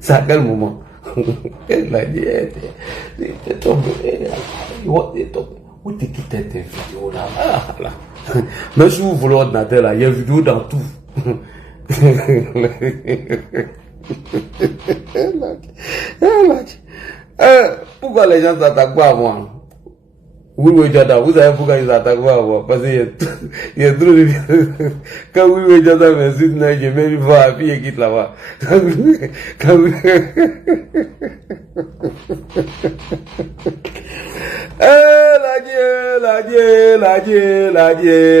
C'est à quel moment? Elle a dit, elle était tombée. Où t'es quitté tes vidéos là? Ah, là. Même si vous voulez ordinateur là, il y a une vidéo dans tout. Pourquoi les gens s'attaquent pas à moi? Oui, Jada, vous savez pourquoi ils s'attaquent pas à moi? Parce qu'il y a trop de... Quand oui, Jada m'insulte, je mets une fois, puis il quitte là-bas.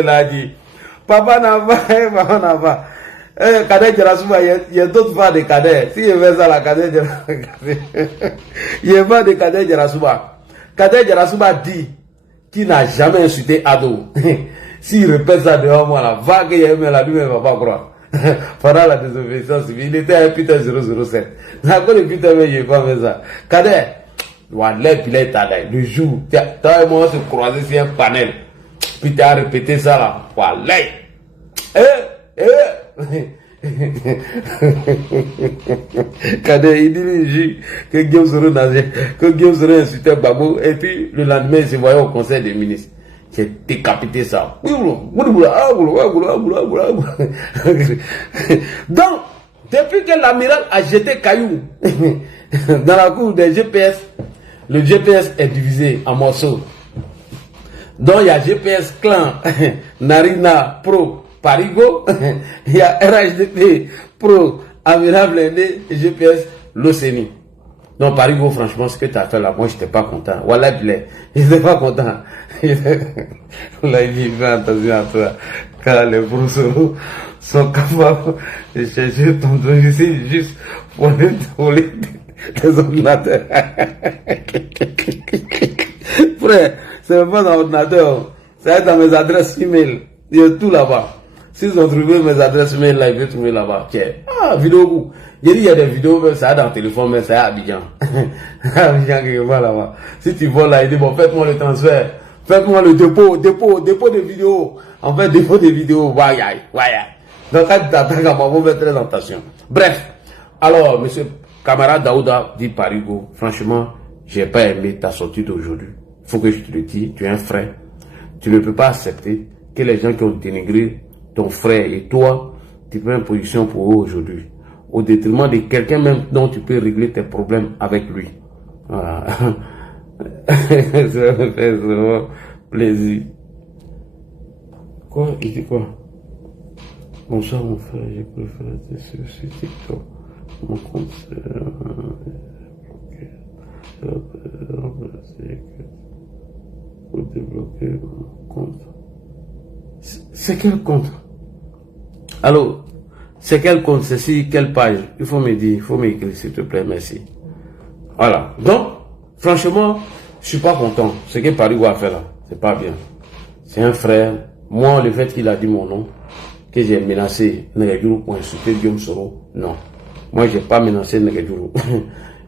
La dit. Papa n'a pas. Cadet Djarasouba, il y a d'autres fois de Cadet. Si je fais ça, la Cadet il y a pas de Cadet Djarasouba. Cadet Djarasouba dit qu'il n'a jamais insulté Ado. S'il répète ça devant moi, la vague qu'il y a eu, la lui-même ne va pas croire. Pendant la désobéissance civile, il était à Putain 007. La quoi de Putain, mais je n'ai pas fait ça. Cadet, le jour, toi et moi, on se croisait sur un panel. Puis tu as répété ça là. Voilà. Cadet, il dit le jour que Guillaume Soro insultait Gbagbo, et puis le lendemain, il se voyait au conseil des ministres. J'ai décapité ça. Donc, depuis que l'amiral a jeté caillou dans la cour des GPS, le GPS est divisé en morceaux. Donc il y a GPS clan, Narina Pro, Parigo, il y a RHDP Pro, Amiral Blindé, et GPS Loceni. Donc Parigo, franchement, ce que tu as fait là, moi je n'étais pas content. Voilà, je n'étais pas content. Là, il dit, fais attention à toi. Car les professeurs sont capables de chercher ton truc ici juste pour les ordinateurs. Frère, c'est pas dans l'ordinateur, c'est dans mes adresses email. Il y a tout là-bas. S'ils ont trouvé mes adresses email là, ils vont trouver là-bas. Ah, vidéo. J'ai dit, il y a des vidéos, mais ça dans le téléphone, mais c'est à Abidjan. Abidjan, quelque part là-bas. Si tu vois là, il dit, bon, faites-moi le transfert. Faites-moi le dépôt de vidéos. En fait, dépôt de vidéos, voyez. Donc, quand tu t'attaques à moi, vous faites très attention. Bref. Alors, monsieur camarade Daouda dit Parigo, franchement, j'ai pas aimé ta sortie d'aujourd'hui. Faut que je te le dise, tu es un frère. Tu ne peux pas accepter que les gens qui ont dénigré ton frère et toi, tu prends une position pour eux aujourd'hui. Au détriment de quelqu'un même dont tu peux régler tes problèmes avec lui. Voilà. Ça me fait vraiment plaisir. Quoi? Il dit quoi? Bonsoir mon frère, j'ai préféré être sur TikTok. Mon compte c'est pour débloquer mon compte. C'est quel compte? Allô? C'est quel compte? C'est sur quelle page? Il faut me dire, il faut m'écrire s'il te plaît, merci. Voilà. Donc, franchement, je suis pas content. Ce que Parigo a fait là, c'est pas bien. C'est un frère. Moi, le fait qu'il a dit mon nom, que j'ai menacé Ngadjourou pour insulter Guillaume Soro, non. Moi, j'ai pas menacé Ngadjourou.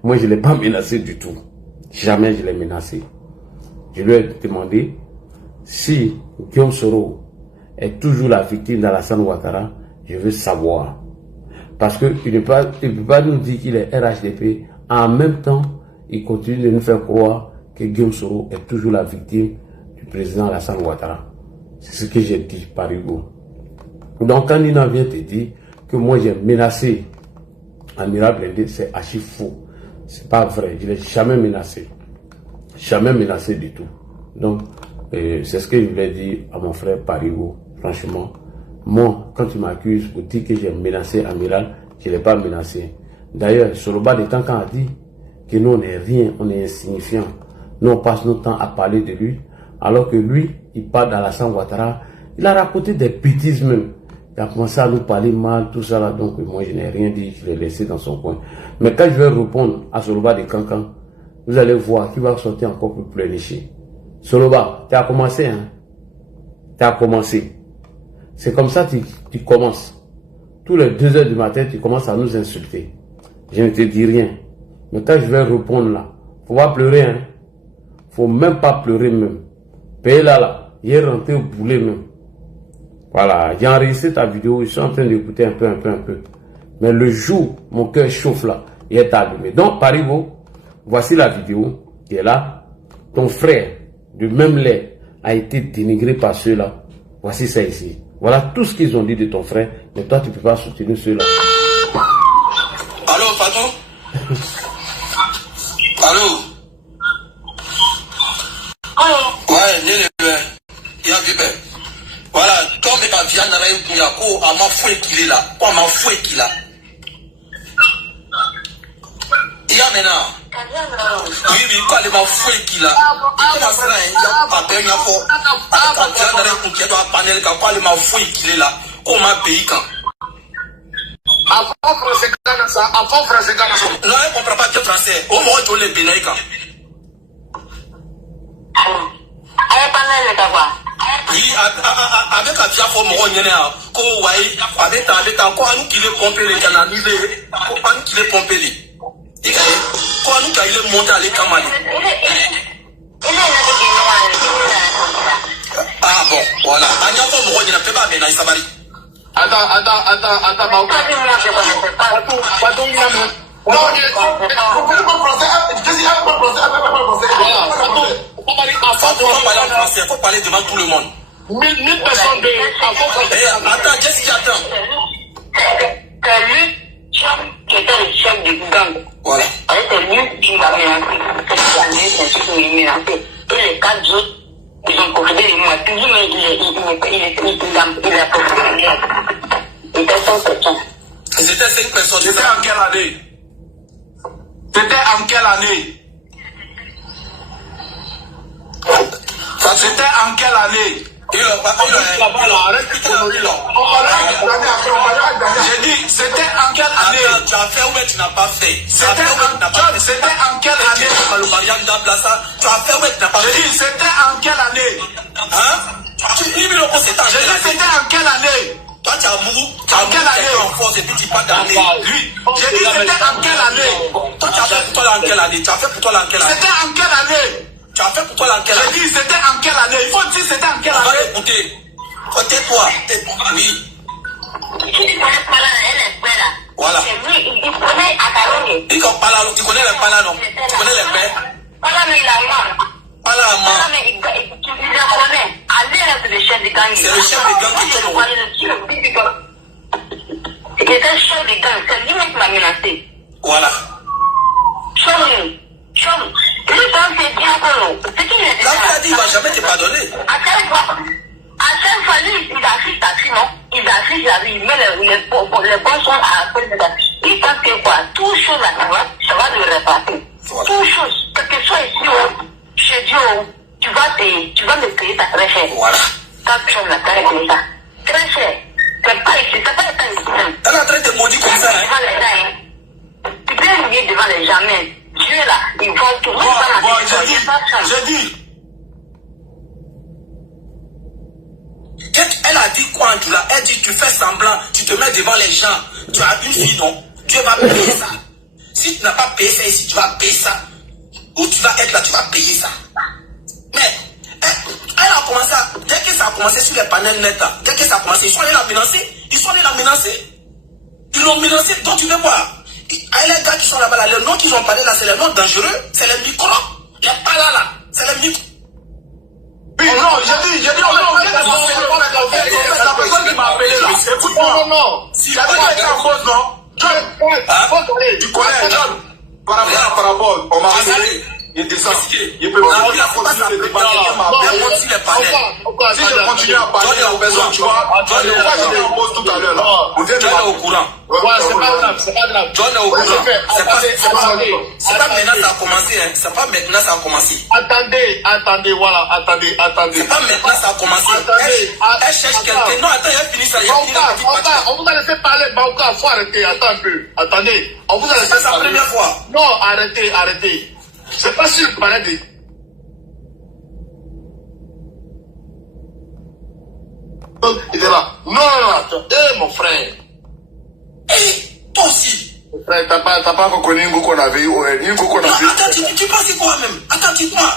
Moi, je l'ai pas menacé du tout. Jamais je l'ai menacé. Je lui ai demandé si Guillaume Soro est toujours la victime d'Alassane Ouattara, je veux savoir. Parce qu'il ne peut pas nous dire qu'il est RHDP, en même temps, il continue de nous faire croire que Guillaume Soro est toujours la victime du président Alassane Ouattara. C'est ce que j'ai dit par Hugo. Donc quand Nina vient te dire que moi j'ai menacé Amiral Blindé, c'est archi faux. C'est pas vrai, je ne l'ai jamais menacé. Jamais menacé du tout. Donc, c'est ce que je voulais dire à mon frère Parigo. Franchement, moi, quand tu m'accuses pour dire que j'ai menacé Amiral, je ne l'ai pas menacé. D'ailleurs, sur le bas des temps, quand on a dit que nous, on n'est rien, on est insignifiant, nous, on passe notre temps à parler de lui, alors que lui, il parle d'Alassane Ouattara, il a raconté des bêtises même. Il a commencé à nous parler mal, tout ça là, donc moi, je n'ai rien dit, je l'ai laissé dans son coin. Mais quand je vais répondre à Soloba de Cancan, vous allez voir qu'il va sortir encore plus pleurniché. Soloba, tu as commencé, hein? Tu as commencé. C'est comme ça que tu commences. Tous les 2 heures du matin, tu commences à nous insulter. Je ne te dis rien. Mais quand je vais répondre là, faut pas pleurer, hein? Faut même pas pleurer même. Paye là, il est rentré au boulet même. Voilà, j'ai enregistré ta vidéo, je suis en train d'écouter un peu. Mais le jour, mon cœur chauffe là, il est allumé. Donc, Parigo, voici la vidéo qui est là. Ton frère, du même lait, a été dénigré par ceux-là. Voici ça ici. Voilà tout ce qu'ils ont dit de ton frère, mais toi, tu ne peux pas soutenir ceux-là. Allô, patron? Allô? Ouais, il y a du pain. Voilà, comme les papiers n'arrivent pas à ma fouille qu'il est là. Quoi, ma fouille qu'il a. Il y a maintenant. Oui, quoi, les ma fouille qu'il a. Comment ça, il y a pas de fois. Quand tu as n'arrive pas à panel, quoi, les ma fouille qu'il est là. Comment ma pays quand. Avant français, non, on ne comprend pas que français. Au moins, tu les bénéfiques. Oui, avec la tia for mo nyene a ko wai avec ta ko anu kile pomper les canaux ko anu kile pomper les ikaye ko anu ka ile monter les kamali. Ah bon, voilà. Anya for mo nyene pe ba be na isabari. Attends, non, il faut parler devant tout le monde. 1000 personnes de... Attends, qu'est-ce qu'il attend? C'est lui qui était le chef du gang. Voilà. C'est lui qui m'a menacé. Et les 4 autres, ils ont profité de moi. Toujours, il a profité de moi. Il était 5 personnes. C'était 5 personnes. C'était en quelle année? C'était en quelle année? C'était en quelle année? J'ai dit, c'était en quelle année? Tu as fait ou tu n'as pas fait? C'était en quelle année? Tu as fait ou tu n'as pas fait? J'ai dit, c'était en quelle année? Hein? J'ai dit, c'était en quelle année? Toi, tu as mouru, tu as quelle année en force et puis tu parles d'année. Lui, j'ai dit, c'était en quelle année? Toi, tu as fait pour toi en quelle année? Tu as fait pour toi en quelle année? C'était en quelle année? Tu as fait pour toi en quelle année? J'ai dit, c'était en quelle année? Il faut dire, c'était en quelle année? On va écouter. Tais-toi. Oui. Voilà. Il connaît Akalonge. Il connaît les palas, non? Tu connais les pères? C'est le chef de gang qui est il était chef de gang, c'est lui qui m'a menacé. Voilà. Chum, lui quand c'est bien qu'on c'est qu'il est là, il a dit, il va jamais te pardonner. À chaque fois, lui, il affiche ta fille, non? Il affiche, il met les bons sons à la fois. Il pense que quoi, tout chose là, ça va le répartir. Tout chose, quel que soit ici, chez Dieu, tu vas me payer ta très cher. Voilà. Quand tu as la carrière comme ça. Très cher. C'est pas ici, c'est pas le temps ici. Elle est en train de maudire comme ça, hein. Tu peux oublier devant les gens, mais Dieu là, il va tout. Bon, j'ai dit. Elle a dit quoi, Andula? Elle dit, tu fais semblant, tu te mets devant les gens. Tu as une fille, non? Dieu va payer ça. Si tu n'as pas payé ça ici, tu vas payer ça. Où tu vas être là, tu vas payer ça. Mais, elle a commencé à... Dès que ça a commencé sur les panels net, dès que ça a commencé, ils sont allés la menacer. Ils l'ont menacé. Donc tu veux voir. Les gars qui sont là-bas, les noms qu'ils ont parlé là, c'est les noms dangereux, c'est les micros. Les palas là, c'est les micros. Oui, non, j'ai dit, la personne qui m'a appelé là, écoute-moi. Non. Si la personne est en cause, non? John, tu connais John? Par rapport, on m'a appelé. Il descend. Il peut pas la continuer de débattre. Si je continue à parler aux personnes, tu vois, John est en pause tout à l'heure là. Vous êtes au courant. C'est pas grave. John est au courant. C'est pas maintenant ça a commencé, hein. C'est pas maintenant ça a commencé. Attendez, voilà, attendez. C'est pas maintenant ça a commencé. Elle cherche quelqu'un. Non, attends, il a fini ça. On vous a laissé parler, Bauka, faut arrêter. Attends un peu. Attendez. On vous a laissé parler. C'est la première fois. Non, arrêtez. C'est pas sûr que parlait de... Il est là. Non, attends. Mon frère. Toi aussi. Mon frère, t'as pas encore connu Ngo qu'on avait eu. Attends, tu penses quoi même? Attends, dis-moi.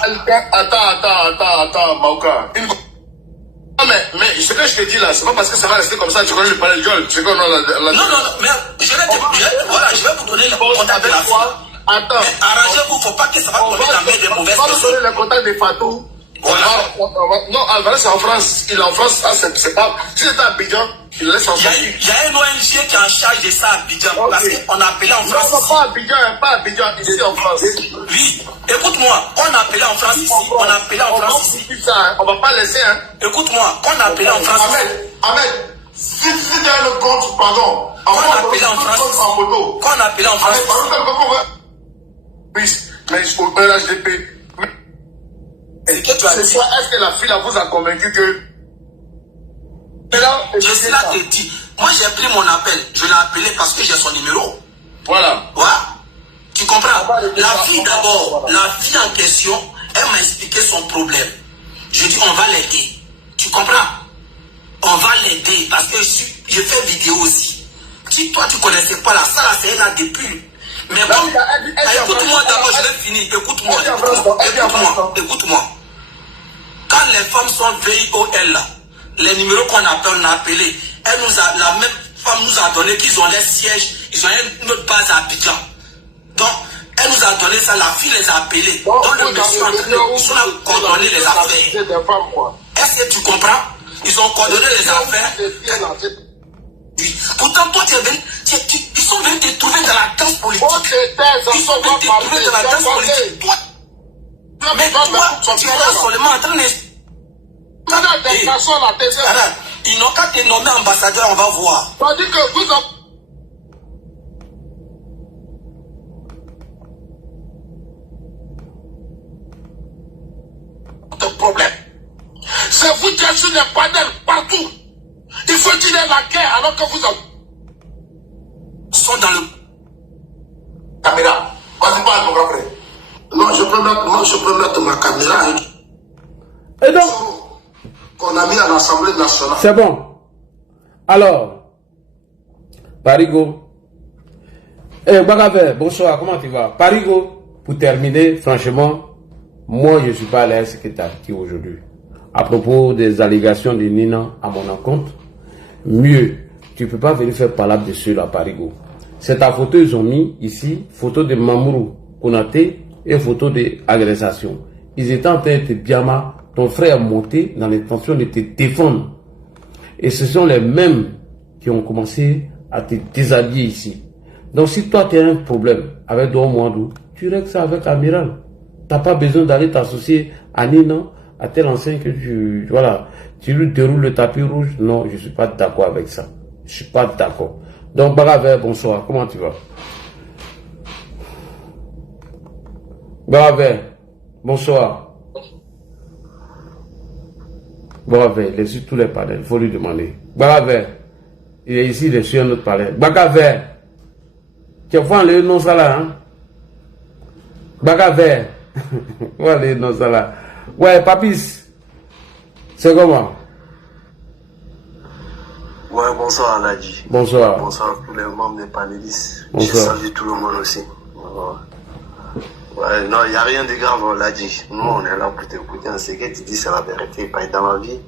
Attends, Mauka. Non, mais ce que je te dis là, c'est pas parce que ça va rester comme ça, tu connais le palais de gueule. C'est qu'on a la... Non, mais je vais vous donner le contact de la foi. Attends. Mais arrangez-vous, faut pas que ça va tomber dans la main des mauvaises personnes. On va donner le contact de Fatou. Voilà. Non, Alvarez c'est en France. Il est en France. C'est pas... Si c'était à Abidjan, il laisse en France. Il y a une ONG qui est en charge de ça à Abidjan. Parce qu'on a appelé en France. Non, pas Abidjan, ici en France. Oui. Écoute-moi, on a appelé en France ici. On va pas laisser, hein. Écoute-moi, on a appelé en France ici. Ahmed, si tu as le compte, pardon. On a appelé en France ici. Oui, mais il faut l'HDP. Est-ce que la fille vous a convaincu que... Je suis là te dis. Moi j'ai pris mon appel. Je l'ai appelé parce que j'ai son numéro. Voilà. Ouais. Tu comprends? La fille d'abord, la fille en question, elle m'a expliqué son problème. Je dis on va l'aider. Tu comprends? On va l'aider parce que je fais vidéo aussi. Si toi tu connaissais pas la salle, c'est là depuis. Mais bon, écoute-moi d'abord, je vais finir. Écoute-moi. Quand les femmes sont VIOL, les numéros qu'on appelle, on a appelé, la même femme nous a donné qu'ils ont les sièges, ils ont une autre base à Abidjan. Donc, elle nous a donné ça, la fille les a appelés. Donc, le monsieur ils sont là pour coordonner les affaires. Est-ce que tu comprends? Ils ont coordonné les affaires. Pourtant, toi, ils sont venus te trouver dans la danse politique. Ils sont venus te trouver dans la danse politique. Toi, mais toi, tu es là seulement en train de... Ils n'ont qu'à te nommer ambassadeur, on va voir. Tandis que vous avez... Problème. C'est vous qui êtes sur des panels partout. Il faut tirer la guerre alors que vous sont dans le caméra. Vas-y, parle, mon grand frère. Non, je peux mettre ma caméra. Et donc, qu'on a mis à l'Assemblée nationale. C'est bon. Alors, Parigo. Bagave, bonsoir, comment tu vas? Parigo, pour terminer, franchement, moi je ne suis pas à ce que tu as dit aujourd'hui. À propos des allégations de Nina à mon encontre, mieux, tu ne peux pas venir faire palabre dessus à Parigo. C'est ta photo, ils ont mis ici, photo de Mamourou Konaté et photo d'agressation. Ils étaient en train de te biama, ton frère monté dans l'intention de te défendre. Et ce sont les mêmes qui ont commencé à te déshabiller ici. Donc si toi tu as un problème avec Douamouadou, tu règles ça avec Amiral. Tu n'as pas besoin d'aller t'associer à Nina, à tel enseigne que tu lui déroules le tapis rouge. Non, je ne suis pas d'accord avec ça. Je ne suis pas d'accord. Donc, Baraver, bonsoir. Comment tu vas? Baraver, bonsoir. Baraver, il est sur tous les panels. Il faut lui demander. Baraver, il est ici, il est sur un autre panel. Baraver, tu vois le nom ça là, hein? Baraver, voilà le nom ça là. Ouais, Papis, c'est comment? Ouais, bonsoir Aladji. Bonsoir. Bonsoir à tous les membres des panélistes. Bonsoir. Je salue tout le monde aussi. Ouais, non, il n'y a rien de grave, Aladji. Nous, on est là pour t'écouter. Ce que tu dis, c'est la vérité. Dans ma vie,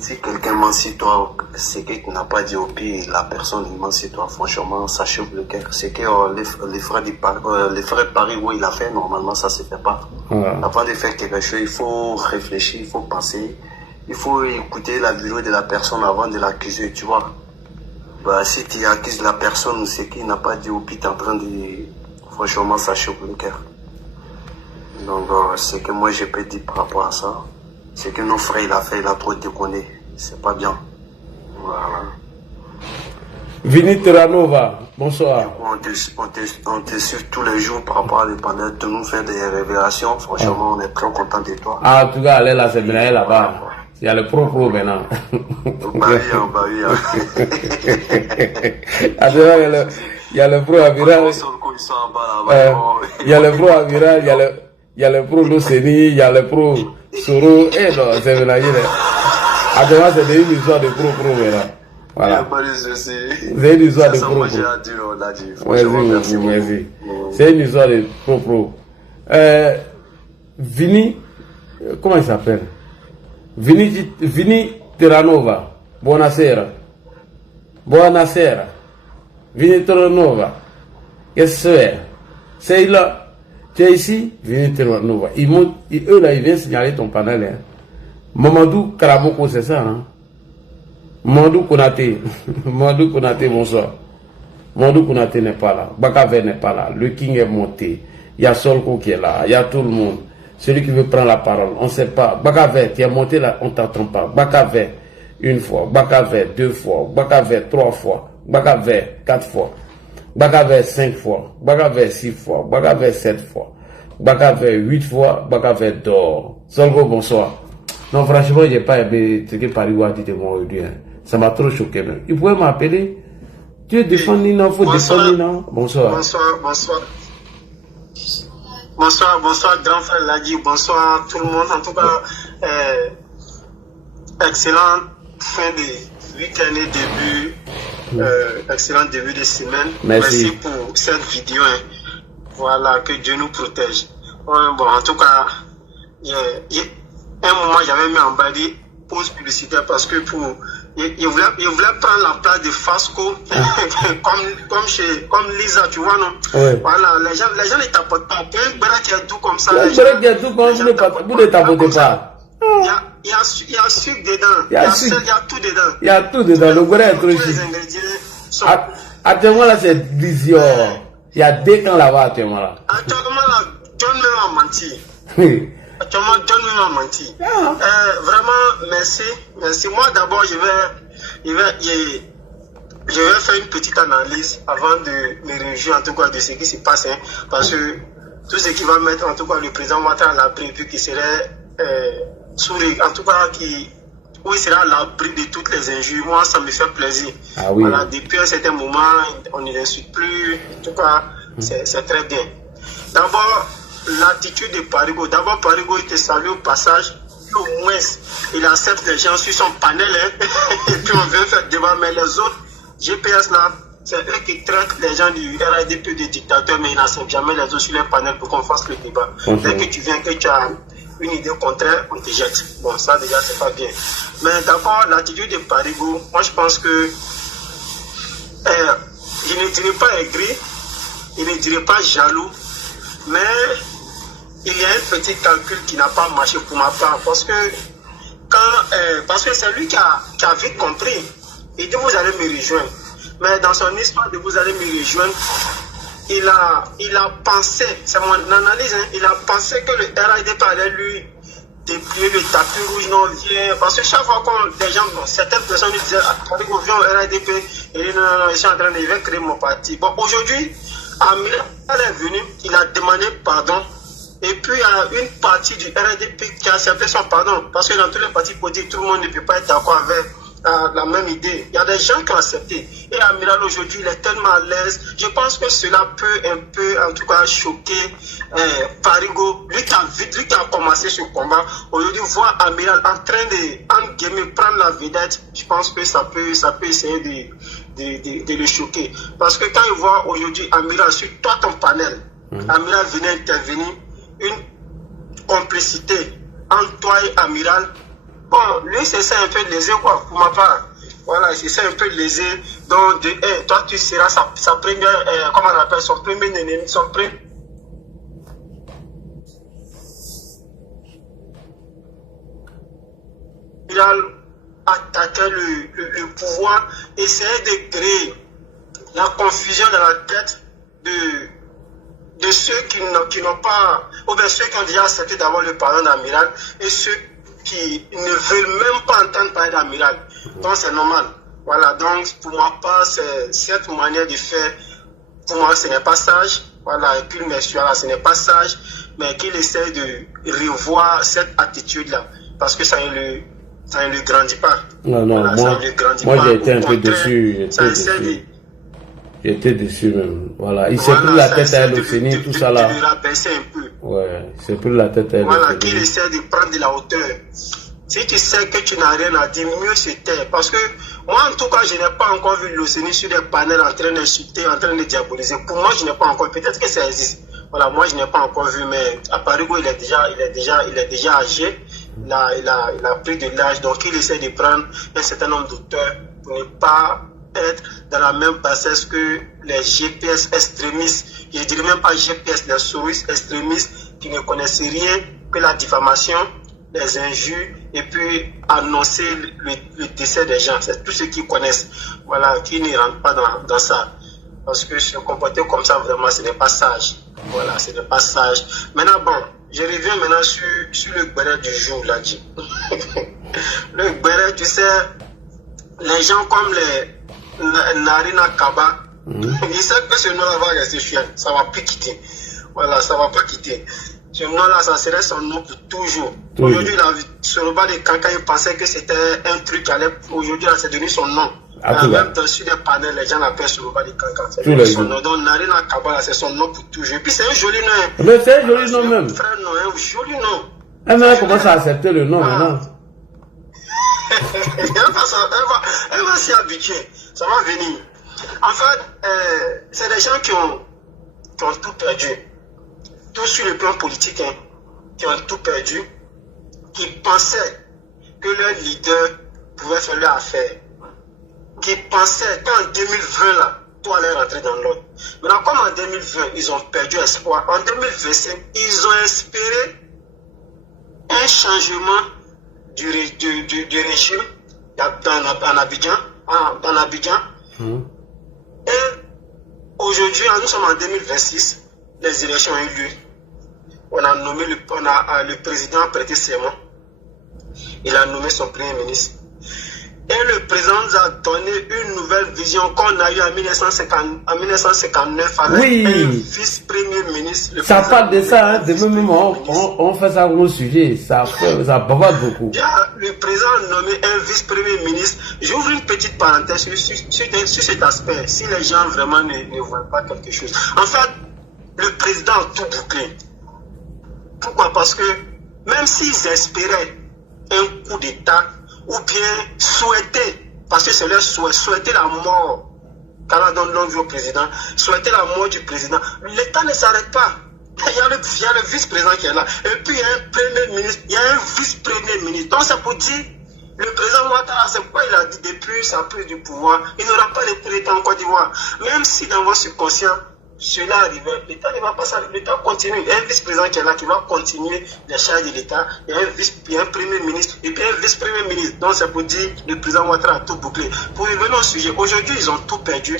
Si quelqu'un ment sur toi, c'est que tu n'as pas dit au pire, la personne il ment sur toi, franchement, ça chauffe le cœur. C'est que les frères Paris où il a fait, normalement, ça se fait pas. Avant de faire quelque chose, il faut réfléchir, il faut penser, il faut écouter la vidéo de la personne avant de l'accuser, tu vois. Bah, si tu accuses la personne, c'est qu'il n'a pas dit au pire, tu es en train de... Franchement, ça chauffe le cœur. Donc, c'est que moi, je peux dire par rapport à ça. C'est que nos frères, il a trop déconné. C'est pas bien. Voilà. Vini Terranova, bonsoir. On te suit tous les jours par rapport à l'épandeur. Tu nous fais des révélations. Franchement, on est très content de toi. Ah, en tout cas, allez là, c'est bien là-bas. Il y a le pro maintenant. Bah oui. Il y a le pro à Viral. Il y a le pro à Viral, il y a le pro d'Océanie, il y a le pro Soro. Eh non, c'est mélangé. Actuellement, c'est une histoire de pro maintenant. Voilà. C'est une histoire de pro. Merci. C'est une histoire de pro. Vini, comment il s'appelle? Vini Terranova. Buonasera. Vini Terranova. Qu'est-ce que c'est là? Tu es ici? Vini Terranova. Eux là, ils viennent signaler ton panel. Hein. Mamadou Karaboko, c'est ça. Hein? Mamadou Konaté. Mamadou Konaté, bonsoir. Mamadou Konaté n'est pas là. Bakaver n'est pas là. Le King est monté. Il y a Solko qui est là. Il y a tout le monde. Celui qui veut prendre la parole, on ne sait pas. Bakaver, tu es monté là, on ne t'entend pas. Bakaver, une fois. Bakaver, 2 fois. Bakaver, 3 fois. Bakaver, 4 fois. Bakaver, 5 fois. Bakaver, 6 fois. Bakaver, 7 fois. Bakaver, 8 fois. Bakaver, dehors. Solgo, bonsoir. Non, franchement, je n'ai pas aimé ce que Parigo a dit de moi aujourd'hui. Hein. Ça m'a trop choqué. Même. Il pouvait m'appeler. Tu es défendu, non? Faut défendre, non? Bonsoir. Bonsoir, grand frère Ladi, bonsoir tout le monde. En tout cas, excellent fin de week-end et début, excellent début de semaine. Merci pour cette vidéo. Hein. Voilà, que Dieu nous protège. Bon, en tout cas, un moment, j'avais mis en bas des pauses publicitaires parce que il voulait prendre la place de Fasco, comme Lisa, tu vois, non? Oui. Voilà, les gens ne tapotent pas. Un bras qui est tout comme ça. Les gens qui est tout comme ça, vous ne tapotez pas. Il y a sucre dedans. Il y a sel, il y a tout dedans. Il y a tout dedans. Le bras est trop chic. Actuellement, là, c'est vision. Il y a 2 camps là-bas, actuellement, là. Actuellement, là, John même a menti. Oui. Actuellement, John même a menti. Vraiment, merci. Moi, d'abord, je vais faire une petite analyse avant de me réjouir, en tout cas, de ce qui se passe. Hein, parce que tout ce qui va mettre, en tout cas, le président Ouattara à l'abri, puis qui serait en tout cas, où il sera à l'abri de toutes les injures. Moi, ça me fait plaisir. Ah oui. Voilà, depuis un certain moment, on ne l'insulte plus. En tout cas, c'est très bien. D'abord, l'attitude de Parigo. D'abord, Parigo, il te salue au passage. Au moins, il accepte les gens sur son panel. Hein, et puis, on vient faire débat. Mais les autres, GPS là, c'est eux qui traitent les gens du RADP de dictateurs, mais ils n'acceptent jamais les autres sur les panels pour qu'on fasse le débat. Dès que tu viens, que tu as une idée contraire, on te jette. Bon, ça déjà, c'est pas bien. Mais d'abord, l'attitude de Parigo, moi, je pense que je ne dirais pas aigri, je ne dirais pas jaloux, mais il y a un petit calcul qui n'a pas marché pour ma part, parce que c'est lui qui a vite compris. Il dit vous allez me rejoindre. Mais dans son histoire de vous allez me rejoindre, il a pensé, c'est mon analyse, hein, il a pensé que le RADP allait lui déplier le tapis rouge, non, viens. Parce que chaque fois que les gens, certaines personnes lui disaient, attendez, on vient au RADP, et il dit non, je suis en train de créer mon parti. Bon, aujourd'hui, Amiral est venu, il a demandé pardon. Et puis, il y a une partie du RADP qui a accepté son pardon. Parce que dans tous les partis politiques, tout le monde ne peut pas être d'accord avec la même idée. Il y a des gens qui ont accepté. Et Amiral, aujourd'hui, il est tellement à l'aise. Je pense que cela peut un peu, en tout cas, choquer Parigo. Lui qui a commencé ce combat. Aujourd'hui, voir Amiral en train de prendre la vedette, je pense que ça peut essayer de le choquer. Parce que quand il voit aujourd'hui Amiral sur toi, ton panel, Amiral venait intervenir, une complicité entre toi et Amiral, Bon, lui, c'est ça un peu lésé, quoi, pour ma part. Voilà, c'est ça un peu lésé. Donc, toi, tu seras sa première, comment on appelle, son premier ennemi, son premier. Il a attaqué le pouvoir, essayer de créer la confusion dans la tête de ceux qui n'ont pas, ou bien ceux qui ont déjà accepté d'avoir le pardon d'Amiral et ceux qui ne veulent même pas entendre parler d'Amiral. Donc c'est normal. Voilà, donc pour moi, cette manière de faire, pour moi, ce n'est pas sage. Voilà, et puis monsieur, là, ce n'est pas sage, mais qu'il essaie de revoir cette attitude-là, parce que ça ne le grandit pas. Non, voilà, moi j'ai été un peu déçu. J'étais déçu même. Voilà, il s'est pris la tête à Elofeni, tout ça là. Ouais, il s'est pris la tête à Elofeni. Voilà, qu'il essaie de prendre de la hauteur. Si tu sais que tu n'as rien à dire, mieux se taire. Parce que moi, en tout cas, je n'ai pas encore vu Elofeni sur des panels en train d'insulter, en train de diaboliser. Pour moi, je n'ai pas encore. Peut-être que ça existe. Voilà, moi, je n'ai pas encore vu, mais à Parigo, il est déjà âgé. Il a pris de l'âge, donc il essaie de prendre un certain nombre d'auteurs pour ne pas être dans la même bassesse que les GPS extrémistes. Je ne dirais même pas GPS, les souris extrémistes qui ne connaissent rien que la diffamation, les injures et puis annoncer le décès des gens. C'est tout ce qu'ils connaissent. Voilà, qui ne rentrent pas dans ça. Parce que se comporter comme ça, vraiment, ce n'est pas sage. Voilà, ce n'est pas sage. Maintenant, bon, je reviens maintenant sur le béret du jour, là, dit. Le béret, tu sais, les gens comme les Narina Kaba, ils savent que ce nom-là va rester chien, ça va plus quitter. Voilà, ça va pas quitter. Ce nom-là, ça serait son nom pour toujours. Aujourd'hui, sur le bas de Kanka, il pensait que c'était un truc qui allait. Aujourd'hui, c'est devenu son nom. Même sur des panels, les gens l'appellent sur le bas de Kanka. C'est devenu son nom. Donc, Narina Kaba, c'est son nom pour toujours. Et puis, c'est un joli nom. Mais c'est un joli nom même. Frère, non, un joli nom. Elle commence à accepter le nom maintenant. Elle va s'y habituer. Ça va venir. En fait, c'est des gens qui ont tout perdu. Tout sur le plan politique, hein, qui ont tout perdu, qui pensaient que leur leader pouvait faire leur affaire, qui pensaient qu'en 2020, là, tout allait rentrer dans l'ordre. Maintenant, comme en 2020, ils ont perdu espoir, en 2025, ils ont espéré un changement du régime en Abidjan. Et aujourd'hui, nous sommes en 2026, les élections ont eu lieu. On a nommé le président a prêté serment. Il a nommé son premier ministre. Et le président nous a donné une nouvelle vision qu'on a eue en 1959 avec un vice-premier ministre. Ça parle de ça, hein, de même moment, on fait ça comme sujet, ça bavade beaucoup. Le président a nommé un vice-premier ministre. J'ouvre une petite parenthèse sur cet aspect, si les gens vraiment ne voient pas quelque chose. En fait, le président a tout bouclé. Pourquoi? Parce que même s'ils espéraient un coup d'État, ou bien souhaiter, parce que c'est leur souhait, souhaiter la mort, quand on donne au président, souhaiter la mort du président, l'État ne s'arrête pas. Il y a le vice-président qui est là, et puis il y a un premier ministre, il y a un vice-premier ministre. Donc c'est pour dire, le président Ouattara, c'est pourquoi il a dit depuis sa prise du pouvoir, il n'aura pas de coup d'État en Côte d'Ivoire. Même si dans votre subconscient, cela arrivait, l'État ne va pas s'arrêter, l'État continue. Il y a un vice-président qui est là, qui va continuer les charges de l'État. Il y a un premier ministre et puis un vice-premier ministre. Donc c'est pour dire le président Ouattara a tout bouclé. Pour revenir au sujet, aujourd'hui ils ont tout perdu.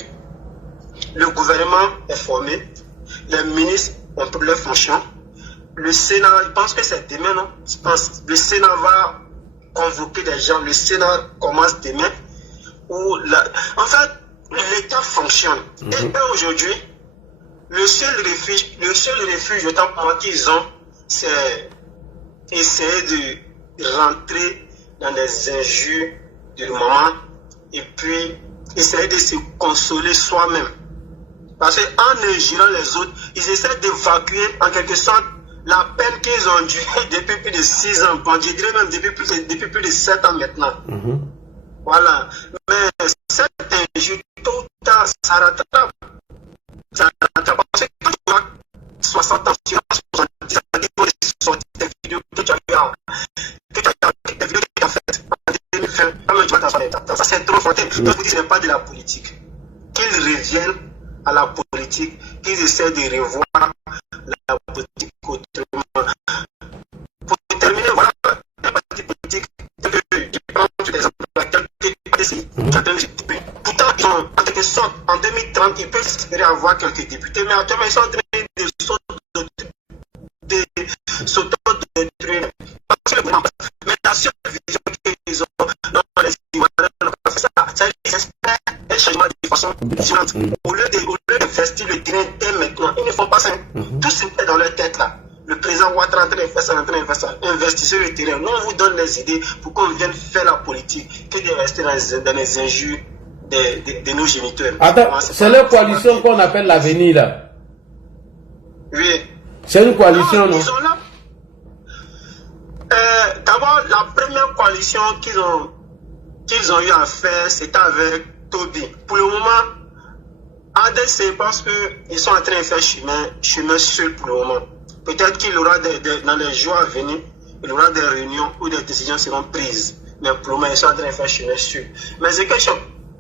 Le gouvernement est formé, les ministres ont pris leur fonction. Le Sénat, je pense que c'est demain, non? Je pense le Sénat va convoquer des gens. Le Sénat commence demain. En fait, l'État fonctionne. Et eux aujourd'hui, le seul refuge autant pour moi qu'ils ont, c'est essayer de rentrer dans des injures du moment et puis essayer de se consoler soi-même. Parce qu'en injuriant les autres, ils essaient d'évacuer en quelque sorte la peine qu'ils ont dû depuis plus de 6 ans, je dirais même depuis plus de 7 ans maintenant. Voilà. Mais cette injure, tout le temps, ça rattrape. Ça rattrape. Parce que quand tu as 60 ans, tu as 70 ans, des vidéos que tu as fait Donc, ce n'est pas de la politique. Qu'ils reviennent à la politique, qu'ils essaient de revoir la politique autrement. Pour terminer, voilà, la partie politique, je prends des exemples de pourtant, ils ont, en quelque sorte, en 2030, ils peuvent espérer avoir quelques députés, mais actuellement, ils sont en train de s'auto-détruire. Mais la seule vision qu'ils ont dans les Ivoiriens, ça les espère un changement de façon différente. Au lieu d'investir le terrain dès maintenant, ils ne font pas ça. Tout se fait dans leur tête là. Le président Ouattara est en train de faire ça, investissez le terrain. Nous, on vous donne les idées pour qu'on vienne faire la politique, que de rester dans les injures de nos géniteurs. Attends, c'est leur coalition qu'on appelle l'avenir là. Oui. C'est une coalition, non? Ils sont là. D'abord, la première coalition qu'ils ont eu à faire, c'était avec Toby. Pour le moment, ADC, parce qu'ils sont en train de faire chemin seul pour le moment. Peut-être qu'il y aura dans les jours à venir, il y aura des réunions où des décisions seront prises. Mais pour le moment, ils sont en train de faire chemin seul. Mais c'est quelque chose.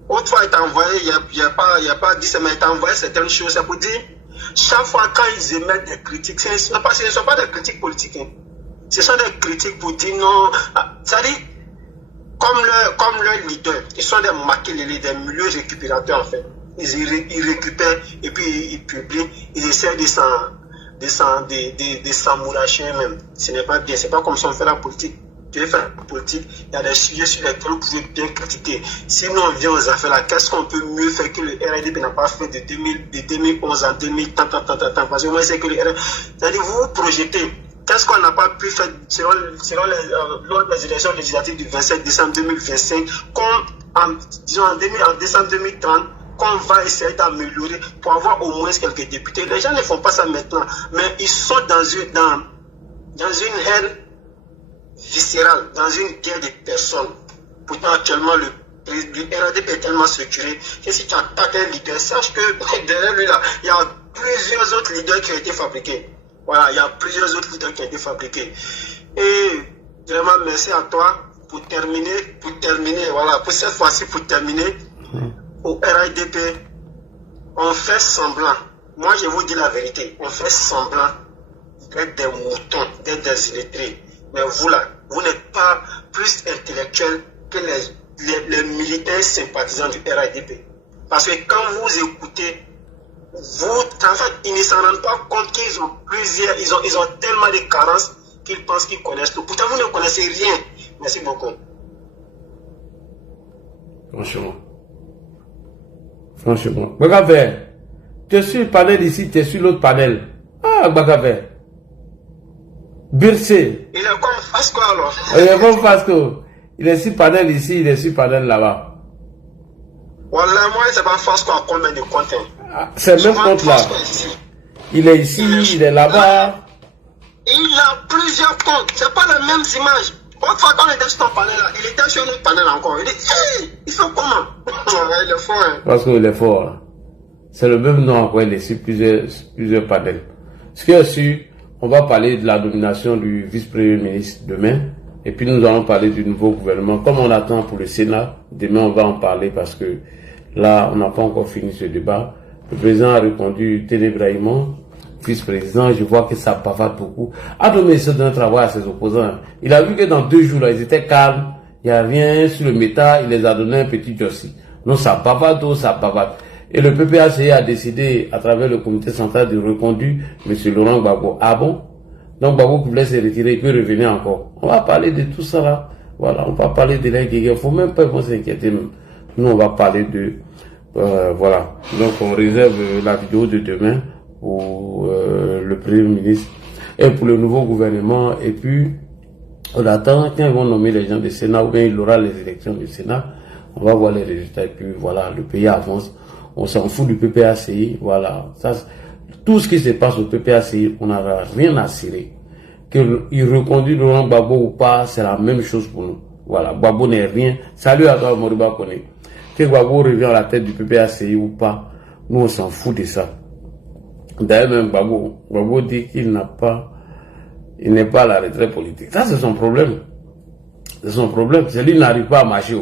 Autrefois, il t'a envoyé, il n'y a pas 10 semaines, il t'a envoyé certaines choses. C'est pour dire, chaque fois quand ils émettent des critiques, ce ne sont pas des critiques politiques. Hein. Ce sont des critiques pour dire non. C'est-à-dire, comme leur leader, ils sont des maquillés, des milieux récupérateurs en fait. Ils récupèrent et puis ils publient, ils essaient de s'amouracher eux-mêmes. Ce n'est pas bien, c'est pas comme si on fait la politique. Tu veux faire la politique, il y a des sujets sur lesquels vous pouvez bien critiquer. Sinon on vient aux affaires là, qu'est-ce qu'on peut mieux faire que le RADP n'a pas fait de 2011 à 2000, tant. Parce que moi c'est que le RADP, c'est-à-dire vous vous projetez. Qu'est-ce qu'on n'a pas pu faire lors des élections législatives du 27 décembre 2025, comme en décembre 2030, qu'on va essayer d'améliorer pour avoir au moins quelques députés. Les gens ne font pas ça maintenant, mais ils sont dans une haine viscérale, dans une guerre de personnes. Pourtant, actuellement, le RADP est tellement structuré que si tu attaques un leader, sache que derrière lui, là, il y a plusieurs autres leaders qui ont été fabriqués. Voilà, il y a plusieurs autres leaders qui ont été fabriqués. Et vraiment, merci à toi pour terminer, voilà, pour cette fois-ci, pour terminer, au RADP, on fait semblant. Moi, je vous dis la vérité, on fait semblant d'être des moutons, d'être des illettrés. Mais vous là, vous n'êtes pas plus intellectuel que les militaires sympathisants du RADP. Parce que quand vous écoutez, en fait, ils ne s'en rendent pas compte qu'ils ont ils ont tellement de carences qu'ils pensent qu'ils connaissent tout. Pourtant, vous ne connaissez rien. Merci beaucoup. Franchement. Bagave, tu es sur le panel ici, tu es sur l'autre panel. Ah, Bagave. Bircé. Il est comme Fasco alors. Il est comme Fasco. Il est sur panel ici, il est sur panel là-bas. Voilà, moi, c'est pas Fasco à combien de comptes. C'est le même compte là. Il est ici, il est là-bas. Il a plusieurs comptes. C'est pas les mêmes images. Autrefois, quand il était sur ton panel là, il était sur notre panel encore. Il dit, hey, il fait comment? Il est fort. Hein. Parce qu'il est fort. Hein. C'est le même nom encore, il est sur plusieurs panels. Ce qui est sûr, on va parler de la nomination du vice-premier ministre demain. Et puis nous allons parler du nouveau gouvernement. Comme on attend pour le Sénat, demain on va en parler parce que là, on n'a pas encore fini ce débat. Le président a répondu ténébraillement, vice-président, je vois que ça bavarde beaucoup. A donné ce d'un travail à ses opposants. Il a vu que dans 2 jours, là, ils étaient calmes, il n'y a rien sur le méta, il les a donné un petit jossi. Donc ça bavarde, ça bavarde. Et le PPACI a décidé, à travers le comité central, de reconduire M. Laurent Gbagbo. Ah bon? Donc Gbagbo qui voulait se retirer, il peut revenir encore. On va parler de tout ça là. Voilà, on va parler de la guerre. Il ne faut même pas s'inquiéter. Nous, on va parler de... voilà. Donc on réserve la vidéo de demain pour le Premier ministre et pour le nouveau gouvernement. Et puis, on attend quand ils vont nommer les gens du Sénat ou bien il aura les élections du Sénat. On va voir les résultats. Et puis voilà, le pays avance. On s'en fout du PPACI. Voilà. Ça, tout ce qui se passe au PPACI, on n'a rien à cirer. Qu'il reconduit Laurent Gbagbo ou pas, c'est la même chose pour nous. Voilà. Gbagbo n'est rien. Salut à toi, Moriba Kone. Que Gbagbo revient à la tête du PPACI ou pas, nous on s'en fout de ça. D'ailleurs même Gbagbo dit qu'il n'est pas à la retraite politique. Ça c'est son problème. C'est son problème. C'est lui qui n'arrive pas à marcher.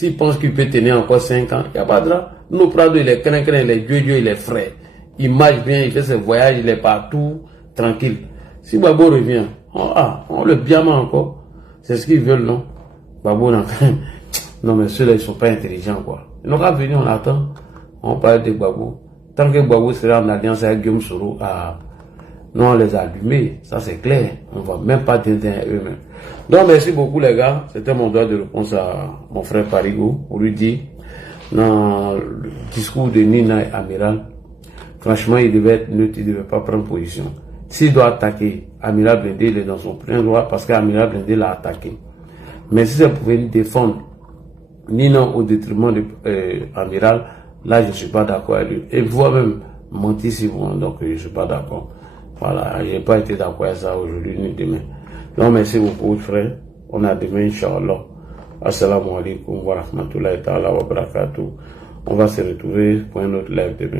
S'il pense qu'il peut tenir encore 5 ans, il n'y a pas de drap. Nous, Prado, il est craint, il est Dieu, il est frais. Il marche bien, il fait ses voyages, il est partout, tranquille. Si Babo revient, on le biama encore. C'est ce qu'ils veulent, non? Babo, non, mais ceux-là, ils ne sont pas intelligents, quoi. Ils n'ont pas venu, on attend. On parle de Babo. Tant que Babo sera en alliance avec Guillaume Soro, nous, on les a allumés. Ça, c'est clair. On ne va même pas déteindre eux-mêmes. Donc, merci beaucoup, les gars. C'était mon droit de réponse à mon frère Parigo pour lui dire, dans le discours de Nina et Amiral, franchement, il devait être neutre, il ne devait pas prendre position. S'il doit attaquer Amiral Blindé, il est dans son plein droit parce qu'Amiral Blindé l'a attaqué. Mais si ça pouvait défendre Nina au détriment de Amiral, là, je ne suis pas d'accord avec lui. Et vous même mentir si vous, donc je ne suis pas d'accord. Voilà, je n'ai pas été d'accord avec ça aujourd'hui ni demain. Donc, merci beaucoup, frère. On a demain, Inch'Allah. Assalamu alaikum wa rahmatullahi ta'ala wa barakatuh. On va se retrouver pour un autre live demain.